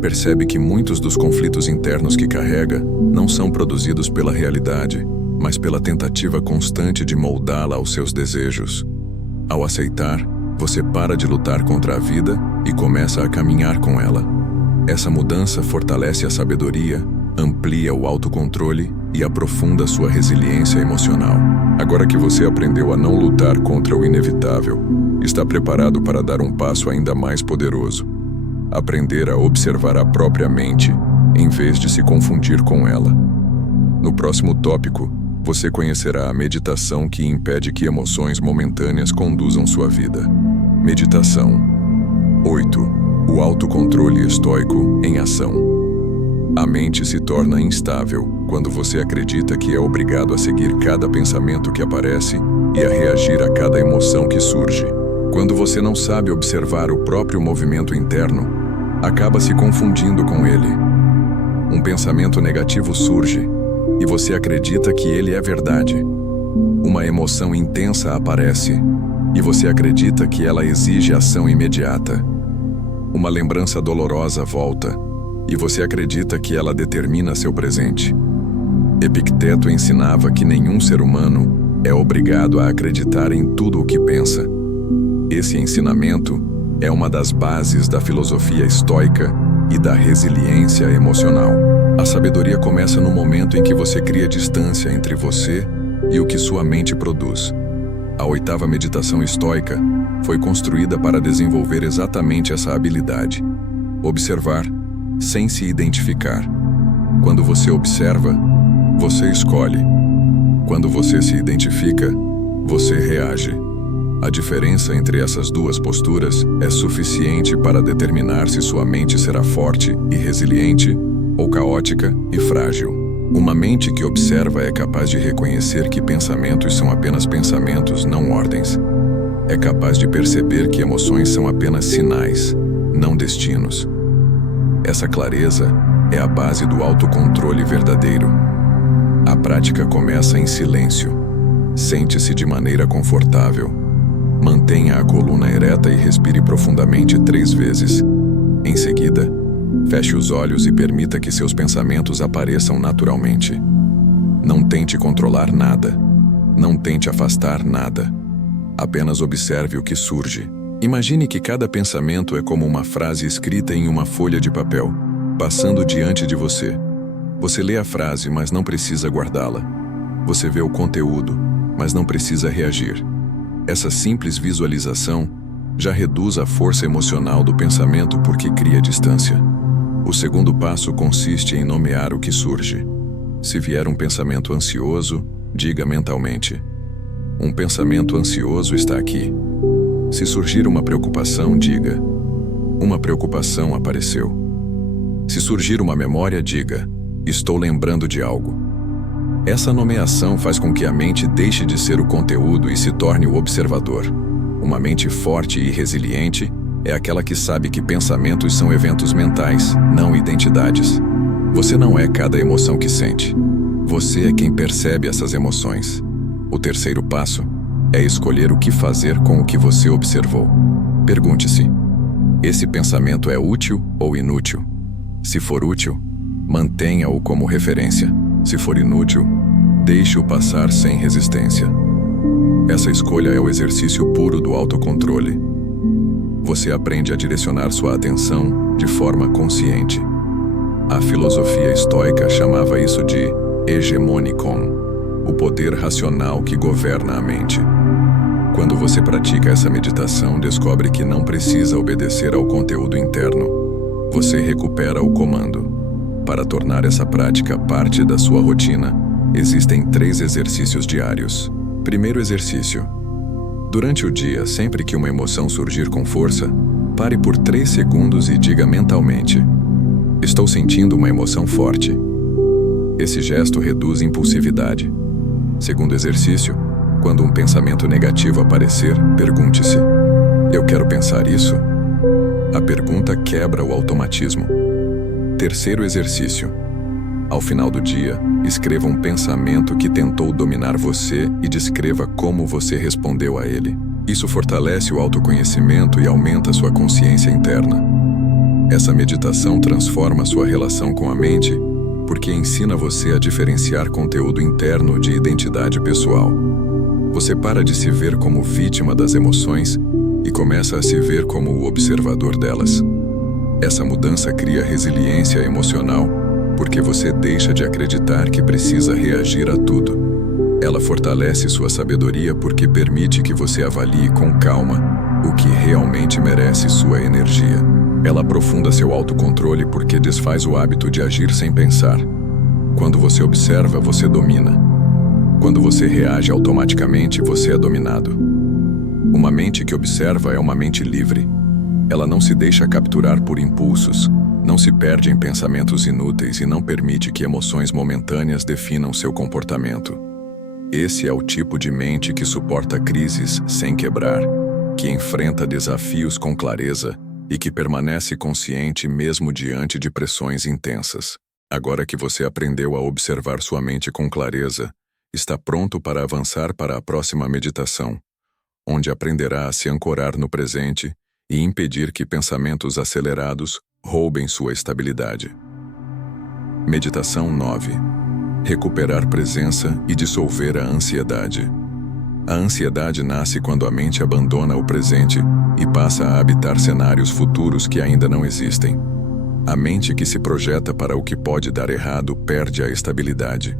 percebe que muitos dos conflitos internos que carrega não são produzidos pela realidade, mas pela tentativa constante de moldá-la aos seus desejos. Ao aceitar, você para de lutar contra a vida e começa a caminhar com ela. Essa mudança fortalece a sabedoria, amplia o autocontrole e aprofunda sua resiliência emocional. Agora que você aprendeu a não lutar contra o inevitável, está preparado para dar um passo ainda mais poderoso. Aprender a observar a própria mente, em vez de se confundir com ela. No próximo tópico, você conhecerá a meditação que impede que emoções momentâneas conduzam sua vida. Meditação 8. O autocontrole estoico em ação. A mente se torna instável quando você acredita que é obrigado a seguir cada pensamento que aparece e a reagir a cada emoção que surge. Quando você não sabe observar o próprio movimento interno, acaba se confundindo com ele. Um pensamento negativo surge e você acredita que ele é verdade. Uma emoção intensa aparece e você acredita que ela exige ação imediata. Uma lembrança dolorosa volta e você acredita que ela determina seu presente. Epicteto ensinava que nenhum ser humano é obrigado a acreditar em tudo o que pensa. Esse ensinamento é uma das bases da filosofia estoica e da resiliência emocional. A sabedoria começa no momento em que você cria distância entre você e o que sua mente produz. A 8ª meditação estoica foi construída para desenvolver exatamente essa habilidade. Observar, sem se identificar. Quando você observa, você escolhe. Quando você se identifica, você reage. A diferença entre essas duas posturas é suficiente para determinar se sua mente será forte e resiliente ou caótica e frágil. Uma mente que observa é capaz de reconhecer que pensamentos são apenas pensamentos, não ordens. É capaz de perceber que emoções são apenas sinais, não destinos. Essa clareza é a base do autocontrole verdadeiro. A prática começa em silêncio. Sente-se de maneira confortável. Mantenha a coluna ereta e respire profundamente 3 vezes. Em seguida, feche os olhos e permita que seus pensamentos apareçam naturalmente. Não tente controlar nada. Não tente afastar nada. Apenas observe o que surge. Imagine que cada pensamento é como uma frase escrita em uma folha de papel, passando diante de você. Você lê a frase, mas não precisa guardá-la. Você vê o conteúdo, mas não precisa reagir. Essa simples visualização já reduz a força emocional do pensamento porque cria distância. O segundo passo consiste em nomear o que surge. Se vier um pensamento ansioso, diga mentalmente: um pensamento ansioso está aqui. Se surgir uma preocupação, diga: uma preocupação apareceu. Se surgir uma memória, diga: estou lembrando de algo. Essa nomeação faz com que a mente deixe de ser o conteúdo e se torne o observador. Uma mente forte e resiliente é aquela que sabe que pensamentos são eventos mentais, não identidades. Você não é cada emoção que sente. Você é quem percebe essas emoções. O terceiro passo é escolher o que fazer com o que você observou. Pergunte-se: esse pensamento é útil ou inútil? Se for útil, mantenha-o como referência. Se for inútil, deixe-o passar sem resistência. Essa escolha é o exercício puro do autocontrole. Você aprende a direcionar sua atenção de forma consciente. A filosofia estoica chamava isso de hegemonikon, o poder racional que governa a mente. Quando você pratica essa meditação, descobre que não precisa obedecer ao conteúdo interno. Você recupera o comando. Para tornar essa prática parte da sua rotina, existem 3 exercícios diários. Primeiro exercício: durante o dia, sempre que uma emoção surgir com força, pare por 3 segundos e diga mentalmente: estou sentindo uma emoção forte. Esse gesto reduz impulsividade. Segundo exercício: quando um pensamento negativo aparecer, pergunte-se: eu quero pensar isso? A pergunta quebra o automatismo. Terceiro exercício: Ao final do dia, escreva um pensamento que tentou dominar você e descreva como você respondeu a ele. Isso fortalece o autoconhecimento e aumenta sua consciência interna. Essa meditação transforma sua relação com a mente, porque ensina você a diferenciar conteúdo interno de identidade pessoal. Você para de se ver como vítima das emoções e começa a se ver como o observador delas. Essa mudança cria resiliência emocional, porque você deixa de acreditar que precisa reagir a tudo. Ela fortalece sua sabedoria porque permite que você avalie com calma o que realmente merece sua energia. Ela aprofunda seu autocontrole porque desfaz o hábito de agir sem pensar. Quando você observa, você domina. Quando você reage automaticamente, você é dominado. Uma mente que observa é uma mente livre. Ela não se deixa capturar por impulsos, não se perde em pensamentos inúteis e não permite que emoções momentâneas definam seu comportamento. Esse é o tipo de mente que suporta crises sem quebrar, que enfrenta desafios com clareza e que permanece consciente mesmo diante de pressões intensas. Agora que você aprendeu a observar sua mente com clareza, está pronto para avançar para a próxima meditação, onde aprenderá a se ancorar no presente e impedir que pensamentos acelerados roubem sua estabilidade. Meditação 9. Recuperar presença e dissolver a ansiedade. A ansiedade nasce quando a mente abandona o presente e passa a habitar cenários futuros que ainda não existem. A mente que se projeta para o que pode dar errado perde a estabilidade.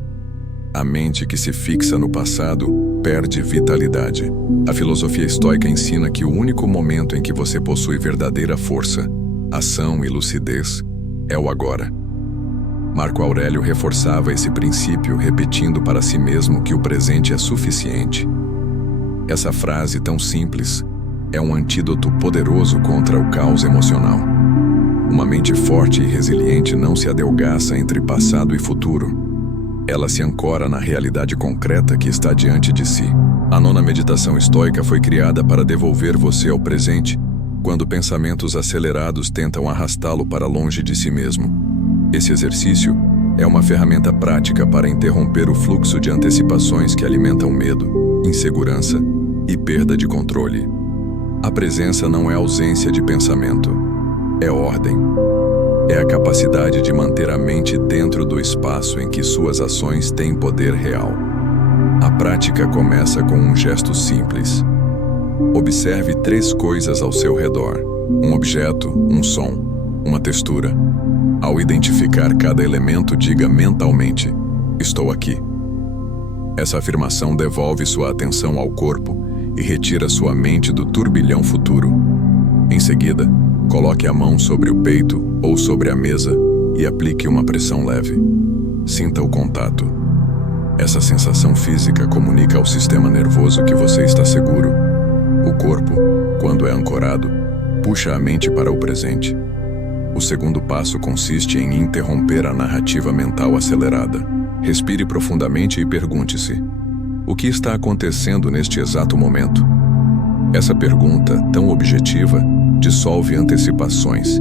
A mente que se fixa no passado perde vitalidade. A filosofia estoica ensina que o único momento em que você possui verdadeira força, ação e lucidez é o agora. Marco Aurélio reforçava esse princípio repetindo para si mesmo que o presente é suficiente. Essa frase tão simples é um antídoto poderoso contra o caos emocional. Uma mente forte e resiliente não se adelgaça entre passado e futuro. Ela se ancora na realidade concreta que está diante de si. A nona meditação estoica foi criada para devolver você ao presente, quando pensamentos acelerados tentam arrastá-lo para longe de si mesmo. Esse exercício é uma ferramenta prática para interromper o fluxo de antecipações que alimentam medo, insegurança e perda de controle. A presença não é ausência de pensamento, é ordem. É a capacidade de manter a mente dentro do espaço em que suas ações têm poder real. A prática começa com um gesto simples. Observe 3 coisas ao seu redor: um objeto, um som, uma textura. Ao identificar cada elemento, diga mentalmente: estou aqui. Essa afirmação devolve sua atenção ao corpo e retira sua mente do turbilhão futuro. Em seguida, coloque a mão sobre o peito ou sobre a mesa e aplique uma pressão leve. Sinta o contato. Essa sensação física comunica ao sistema nervoso que você está seguro. O corpo, quando é ancorado, puxa a mente para o presente. O segundo passo consiste em interromper a narrativa mental acelerada. Respire profundamente e pergunte-se: o que está acontecendo neste exato momento? Essa pergunta, tão objetiva, dissolve antecipações.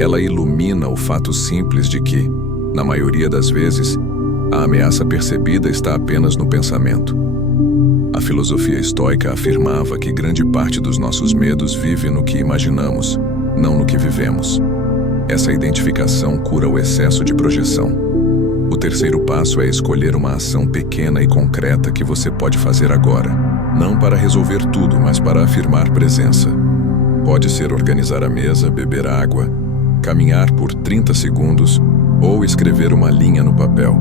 Ela ilumina o fato simples de que, na maioria das vezes, a ameaça percebida está apenas no pensamento. A filosofia estoica afirmava que grande parte dos nossos medos vive no que imaginamos, não no que vivemos. Essa identificação cura o excesso de projeção. O terceiro passo é escolher uma ação pequena e concreta que você pode fazer agora, não para resolver tudo, mas para afirmar presença. Pode ser organizar a mesa, beber água, caminhar por 30 segundos ou escrever uma linha no papel.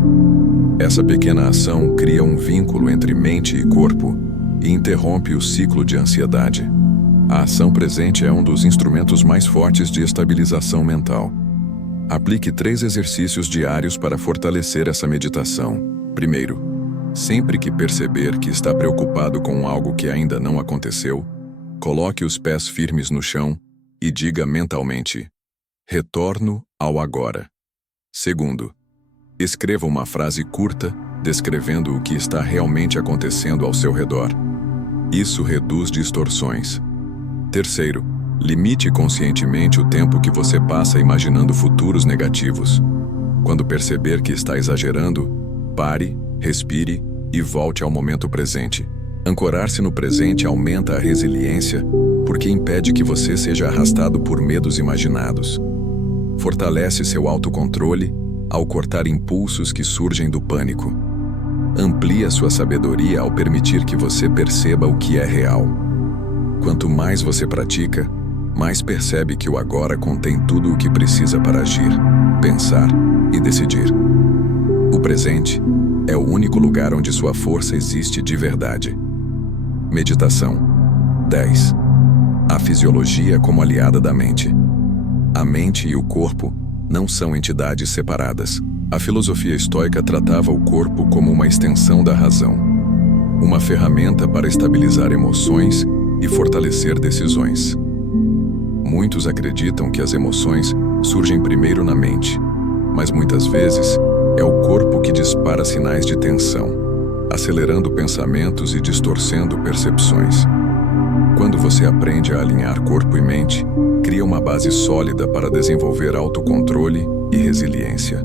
Essa pequena ação cria um vínculo entre mente e corpo e interrompe o ciclo de ansiedade. A ação presente é um dos instrumentos mais fortes de estabilização mental. Aplique 3 exercícios diários para fortalecer essa meditação. Primeiro, sempre que perceber que está preocupado com algo que ainda não aconteceu, coloque os pés firmes no chão e diga mentalmente: retorno ao agora. Segundo, escreva uma frase curta descrevendo o que está realmente acontecendo ao seu redor. Isso reduz distorções. Terceiro, limite conscientemente o tempo que você passa imaginando futuros negativos. Quando perceber que está exagerando, pare, respire e volte ao momento presente. Ancorar-se no presente aumenta a resiliência, porque impede que você seja arrastado por medos imaginados. Fortalece seu autocontrole ao cortar impulsos que surgem do pânico. Amplia sua sabedoria ao permitir que você perceba o que é real. Quanto mais você pratica, mais percebe que o agora contém tudo o que precisa para agir, pensar e decidir. O presente é o único lugar onde sua força existe de verdade. Meditação 10. A fisiologia como aliada da mente. A mente e o corpo não são entidades separadas. A filosofia estoica tratava o corpo como uma extensão da razão, uma ferramenta para estabilizar emoções e fortalecer decisões. Muitos acreditam que as emoções surgem primeiro na mente, mas muitas vezes é o corpo que dispara sinais de tensão, acelerando pensamentos e distorcendo percepções. Quando você aprende a alinhar corpo e mente, cria uma base sólida para desenvolver autocontrole e resiliência.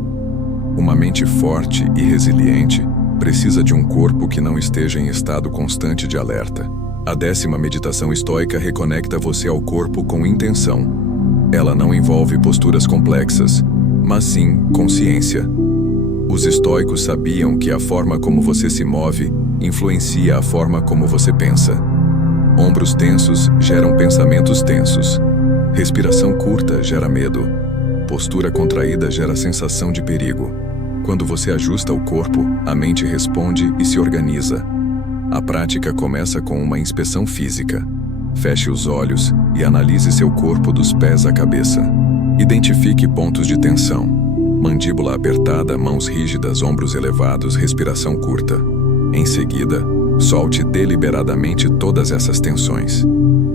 Uma mente forte e resiliente precisa de um corpo que não esteja em estado constante de alerta. A 10ª meditação estoica reconecta você ao corpo com intenção. Ela não envolve posturas complexas, mas sim consciência. Os estoicos sabiam que a forma como você se move influencia a forma como você pensa. Ombros tensos geram pensamentos tensos. Respiração curta gera medo. Postura contraída gera sensação de perigo. Quando você ajusta o corpo, a mente responde e se organiza. A prática começa com uma inspeção física. Feche os olhos e analise seu corpo dos pés à cabeça. Identifique pontos de tensão. Mandíbula apertada, mãos rígidas, ombros elevados, respiração curta. Em seguida, solte deliberadamente todas essas tensões.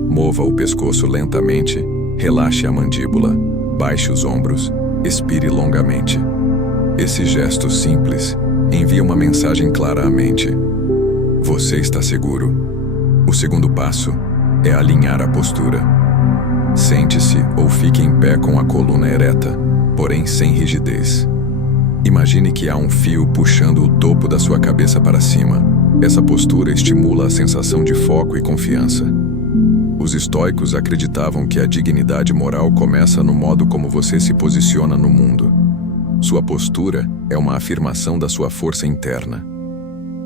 Mova o pescoço lentamente, relaxe a mandíbula, baixe os ombros, expire longamente. Esse gesto simples envia uma mensagem clara à mente. Você está seguro. O segundo passo é alinhar a postura. Sente-se ou fique em pé com a coluna ereta, porém sem rigidez. Imagine que há um fio puxando o topo da sua cabeça para cima. Essa postura estimula a sensação de foco e confiança. Os estoicos acreditavam que a dignidade moral começa no modo como você se posiciona no mundo. Sua postura é uma afirmação da sua força interna.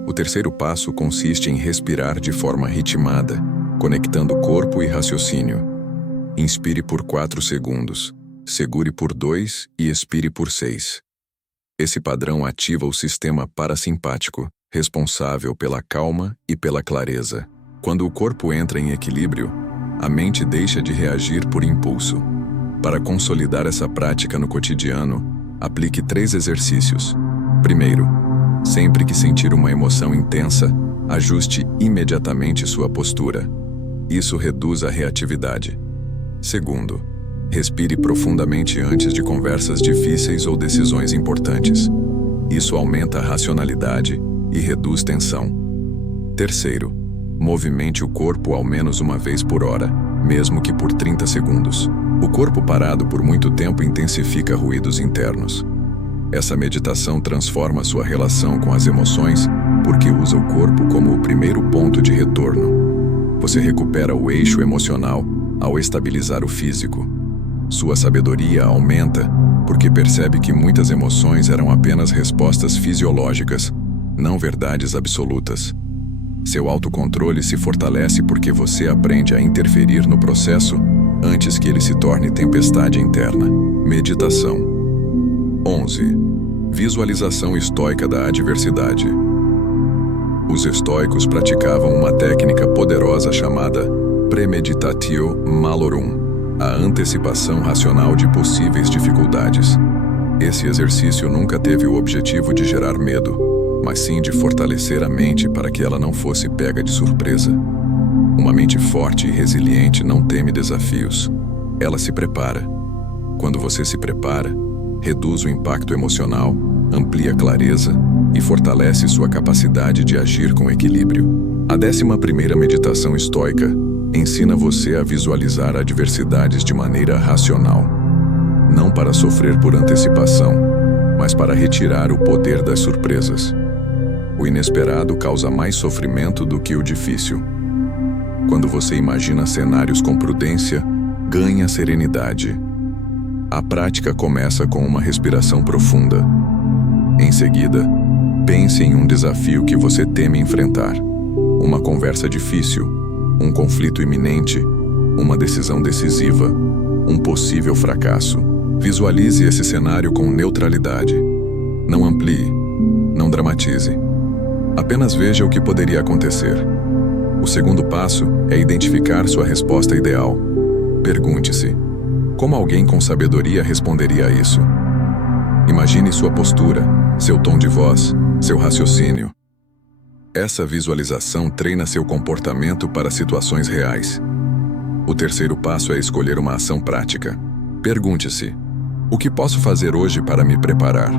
O terceiro passo consiste em respirar de forma ritmada, conectando corpo e raciocínio. Inspire por 4 segundos, segure por 2 e expire por 6. Esse padrão ativa o sistema parasimpático, responsável pela calma e pela clareza. Quando o corpo entra em equilíbrio, a mente deixa de reagir por impulso. Para consolidar essa prática no cotidiano, aplique 3 exercícios. Primeiro, sempre que sentir uma emoção intensa, ajuste imediatamente sua postura. Isso reduz a reatividade. Segundo, respire profundamente antes de conversas difíceis ou decisões importantes. Isso aumenta a racionalidade e reduz tensão. Terceiro, movimente o corpo ao menos uma vez por hora, mesmo que por 30 segundos. O corpo parado por muito tempo intensifica ruídos internos. Essa meditação transforma sua relação com as emoções porque usa o corpo como o primeiro ponto de retorno. Você recupera o eixo emocional ao estabilizar o físico. Sua sabedoria aumenta porque percebe que muitas emoções eram apenas respostas fisiológicas, não verdades absolutas. Seu autocontrole se fortalece porque você aprende a interferir no processo antes que ele se torne tempestade interna. Meditação 11. Visualização estoica da adversidade. Os estoicos praticavam uma técnica poderosa chamada premeditatio malorum, a antecipação racional de possíveis dificuldades. Esse exercício nunca teve o objetivo de gerar medo, mas sim de fortalecer a mente para que ela não fosse pega de surpresa. Uma mente forte e resiliente não teme desafios. Ela se prepara. Quando você se prepara, reduz o impacto emocional, amplia a clareza e fortalece sua capacidade de agir com equilíbrio. A 11ª meditação estoica ensina você a visualizar adversidades de maneira racional, não para sofrer por antecipação, mas para retirar o poder das surpresas. O inesperado causa mais sofrimento do que o difícil. Quando você imagina cenários com prudência, ganha serenidade. A prática começa com uma respiração profunda. Em seguida, pense em um desafio que você teme enfrentar. Uma conversa difícil, um conflito iminente, uma decisão decisiva, um possível fracasso. Visualize esse cenário com neutralidade. Não amplie, não dramatize. Apenas veja o que poderia acontecer. O segundo passo é identificar sua resposta ideal. Pergunte-se: como alguém com sabedoria responderia a isso? Imagine sua postura, seu tom de voz, seu raciocínio. Essa visualização treina seu comportamento para situações reais. O terceiro passo é escolher uma ação prática. Pergunte-se: o que posso fazer hoje para me preparar?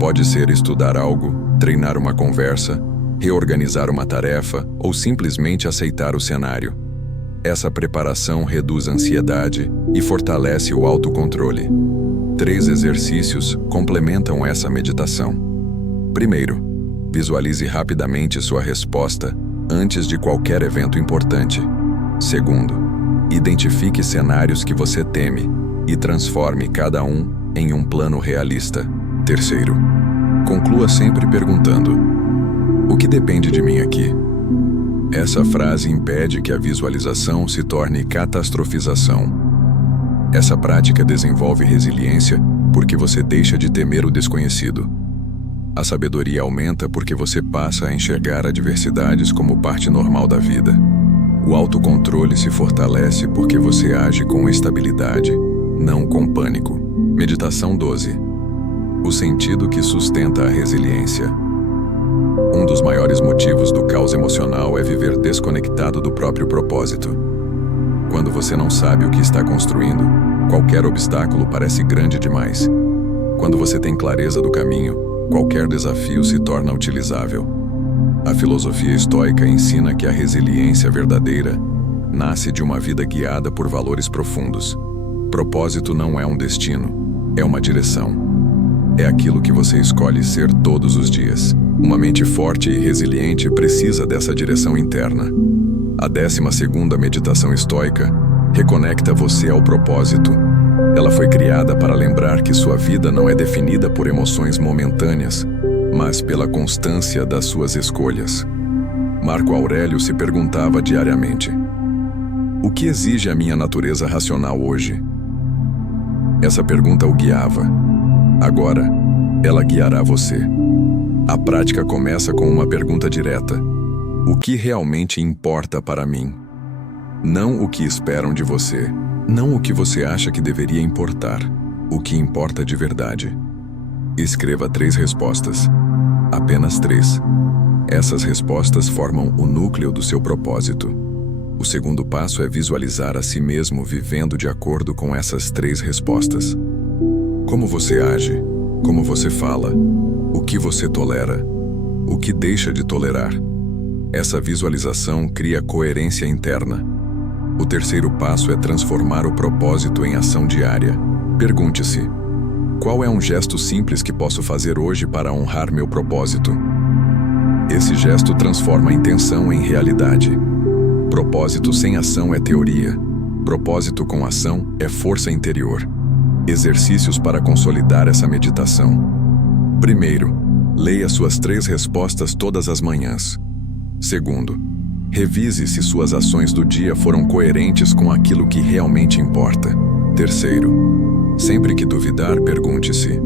Pode ser estudar algo, treinar uma conversa, reorganizar uma tarefa ou simplesmente aceitar o cenário. Essa preparação reduz a ansiedade e fortalece o autocontrole. 3 exercícios complementam essa meditação. Primeiro, visualize rapidamente sua resposta antes de qualquer evento importante. Segundo, identifique cenários que você teme e transforme cada um em um plano realista. Terceiro, conclua sempre perguntando: o que depende de mim aqui? Essa frase impede que a visualização se torne catastrofização. Essa prática desenvolve resiliência porque você deixa de temer o desconhecido. A sabedoria aumenta porque você passa a enxergar adversidades como parte normal da vida. O autocontrole se fortalece porque você age com estabilidade, não com pânico. Meditação 12. O sentido que sustenta a resiliência. Um dos maiores motivos do caos emocional é viver desconectado do próprio propósito. Quando você não sabe o que está construindo, qualquer obstáculo parece grande demais. Quando você tem clareza do caminho, qualquer desafio se torna utilizável. A filosofia estoica ensina que a resiliência verdadeira nasce de uma vida guiada por valores profundos. Propósito não é um destino, é uma direção. É aquilo que você escolhe ser todos os dias. Uma mente forte e resiliente precisa dessa direção interna. A 12ª meditação estoica reconecta você ao propósito. Ela foi criada para lembrar que sua vida não é definida por emoções momentâneas, mas pela constância das suas escolhas. Marco Aurélio se perguntava diariamente: o que exige a minha natureza racional hoje? Essa pergunta o guiava. Agora, ela guiará você. A prática começa com uma pergunta direta: o que realmente importa para mim? Não o que esperam de você, não o que você acha que deveria importar, o que importa de verdade. Escreva 3 respostas. Apenas 3. Essas respostas formam o núcleo do seu propósito. O segundo passo é visualizar a si mesmo vivendo de acordo com essas 3 respostas. Como você age? Como você fala? O que você tolera? O que deixa de tolerar? Essa visualização cria coerência interna. O terceiro passo é transformar o propósito em ação diária. Pergunte-se: qual é um gesto simples que posso fazer hoje para honrar meu propósito? Esse gesto transforma a intenção em realidade. Propósito sem ação é teoria. Propósito com ação é força interior. Exercícios para consolidar essa meditação. Primeiro, leia suas 3 respostas todas as manhãs. Segundo, revise se suas ações do dia foram coerentes com aquilo que realmente importa. Terceiro, sempre que duvidar, pergunte-se: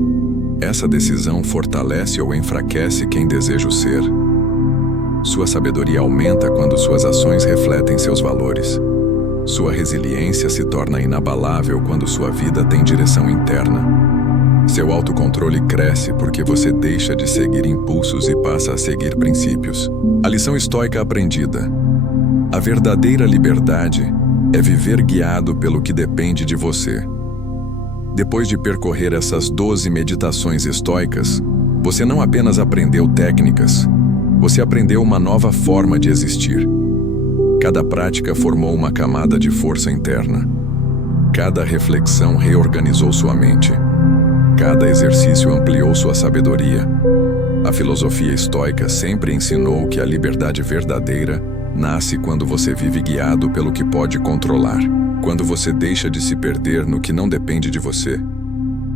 essa decisão fortalece ou enfraquece quem desejo ser? Sua sabedoria aumenta quando suas ações refletem seus valores. Sua resiliência se torna inabalável quando sua vida tem direção interna. Seu autocontrole cresce porque você deixa de seguir impulsos e passa a seguir princípios. A lição estoica aprendida: a verdadeira liberdade é viver guiado pelo que depende de você. Depois de percorrer essas 12 meditações estoicas, você não apenas aprendeu técnicas, você aprendeu uma nova forma de existir. Cada prática formou uma camada de força interna. Cada reflexão reorganizou sua mente. Cada exercício ampliou sua sabedoria. A filosofia estoica sempre ensinou que a liberdade verdadeira nasce quando você vive guiado pelo que pode controlar. Quando você deixa de se perder no que não depende de você.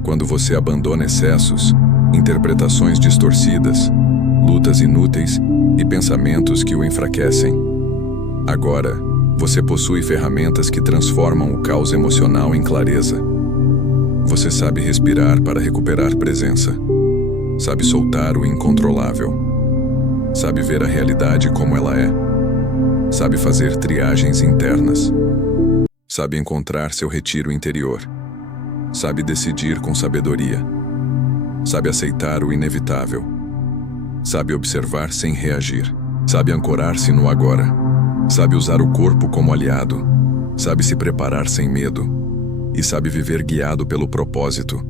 Quando você abandona excessos, interpretações distorcidas, lutas inúteis e pensamentos que o enfraquecem. Agora, você possui ferramentas que transformam o caos emocional em clareza. Você sabe respirar para recuperar presença. Sabe soltar o incontrolável. Sabe ver a realidade como ela é. Sabe fazer triagens internas. Sabe encontrar seu retiro interior. Sabe decidir com sabedoria. Sabe aceitar o inevitável. Sabe observar sem reagir. Sabe ancorar-se no agora. Sabe usar o corpo como aliado. Sabe se preparar sem medo. E sabe viver guiado pelo propósito.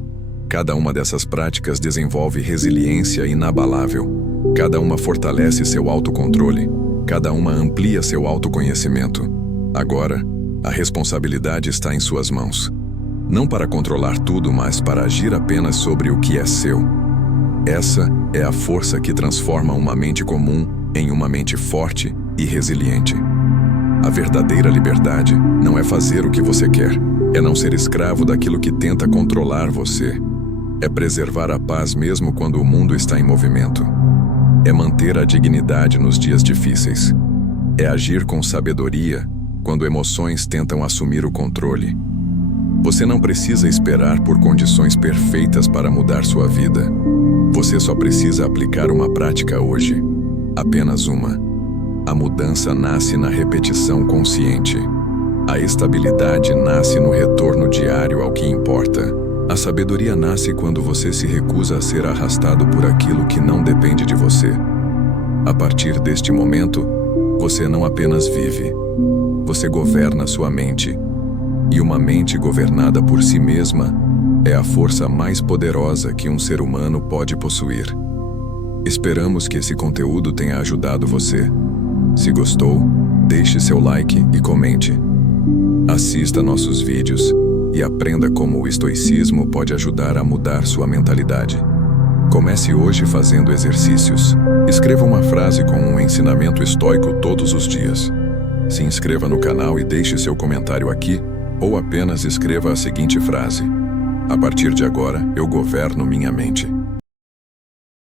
Cada uma dessas práticas desenvolve resiliência inabalável. Cada uma fortalece seu autocontrole. Cada uma amplia seu autoconhecimento. Agora, a responsabilidade está em suas mãos. Não para controlar tudo, mas para agir apenas sobre o que é seu. Essa é a força que transforma uma mente comum em uma mente forte e resiliente. A verdadeira liberdade não é fazer o que você quer, é não ser escravo daquilo que tenta controlar você. É preservar a paz mesmo quando o mundo está em movimento. É manter a dignidade nos dias difíceis. É agir com sabedoria quando emoções tentam assumir o controle. Você não precisa esperar por condições perfeitas para mudar sua vida. Você só precisa aplicar uma prática hoje. Apenas uma. A mudança nasce na repetição consciente. A estabilidade nasce no retorno diário ao que importa. A sabedoria nasce quando você se recusa a ser arrastado por aquilo que não depende de você. A partir deste momento, você não apenas vive. Você governa sua mente. E uma mente governada por si mesma é a força mais poderosa que um ser humano pode possuir. Esperamos que esse conteúdo tenha ajudado você. Se gostou, deixe seu like e comente. Assista nossos vídeos e aprenda como o estoicismo pode ajudar a mudar sua mentalidade. Comece hoje fazendo exercícios. Escreva uma frase com um ensinamento estoico todos os dias. Se inscreva no canal e deixe seu comentário aqui, ou apenas escreva a seguinte frase: a partir de agora, eu governo minha mente.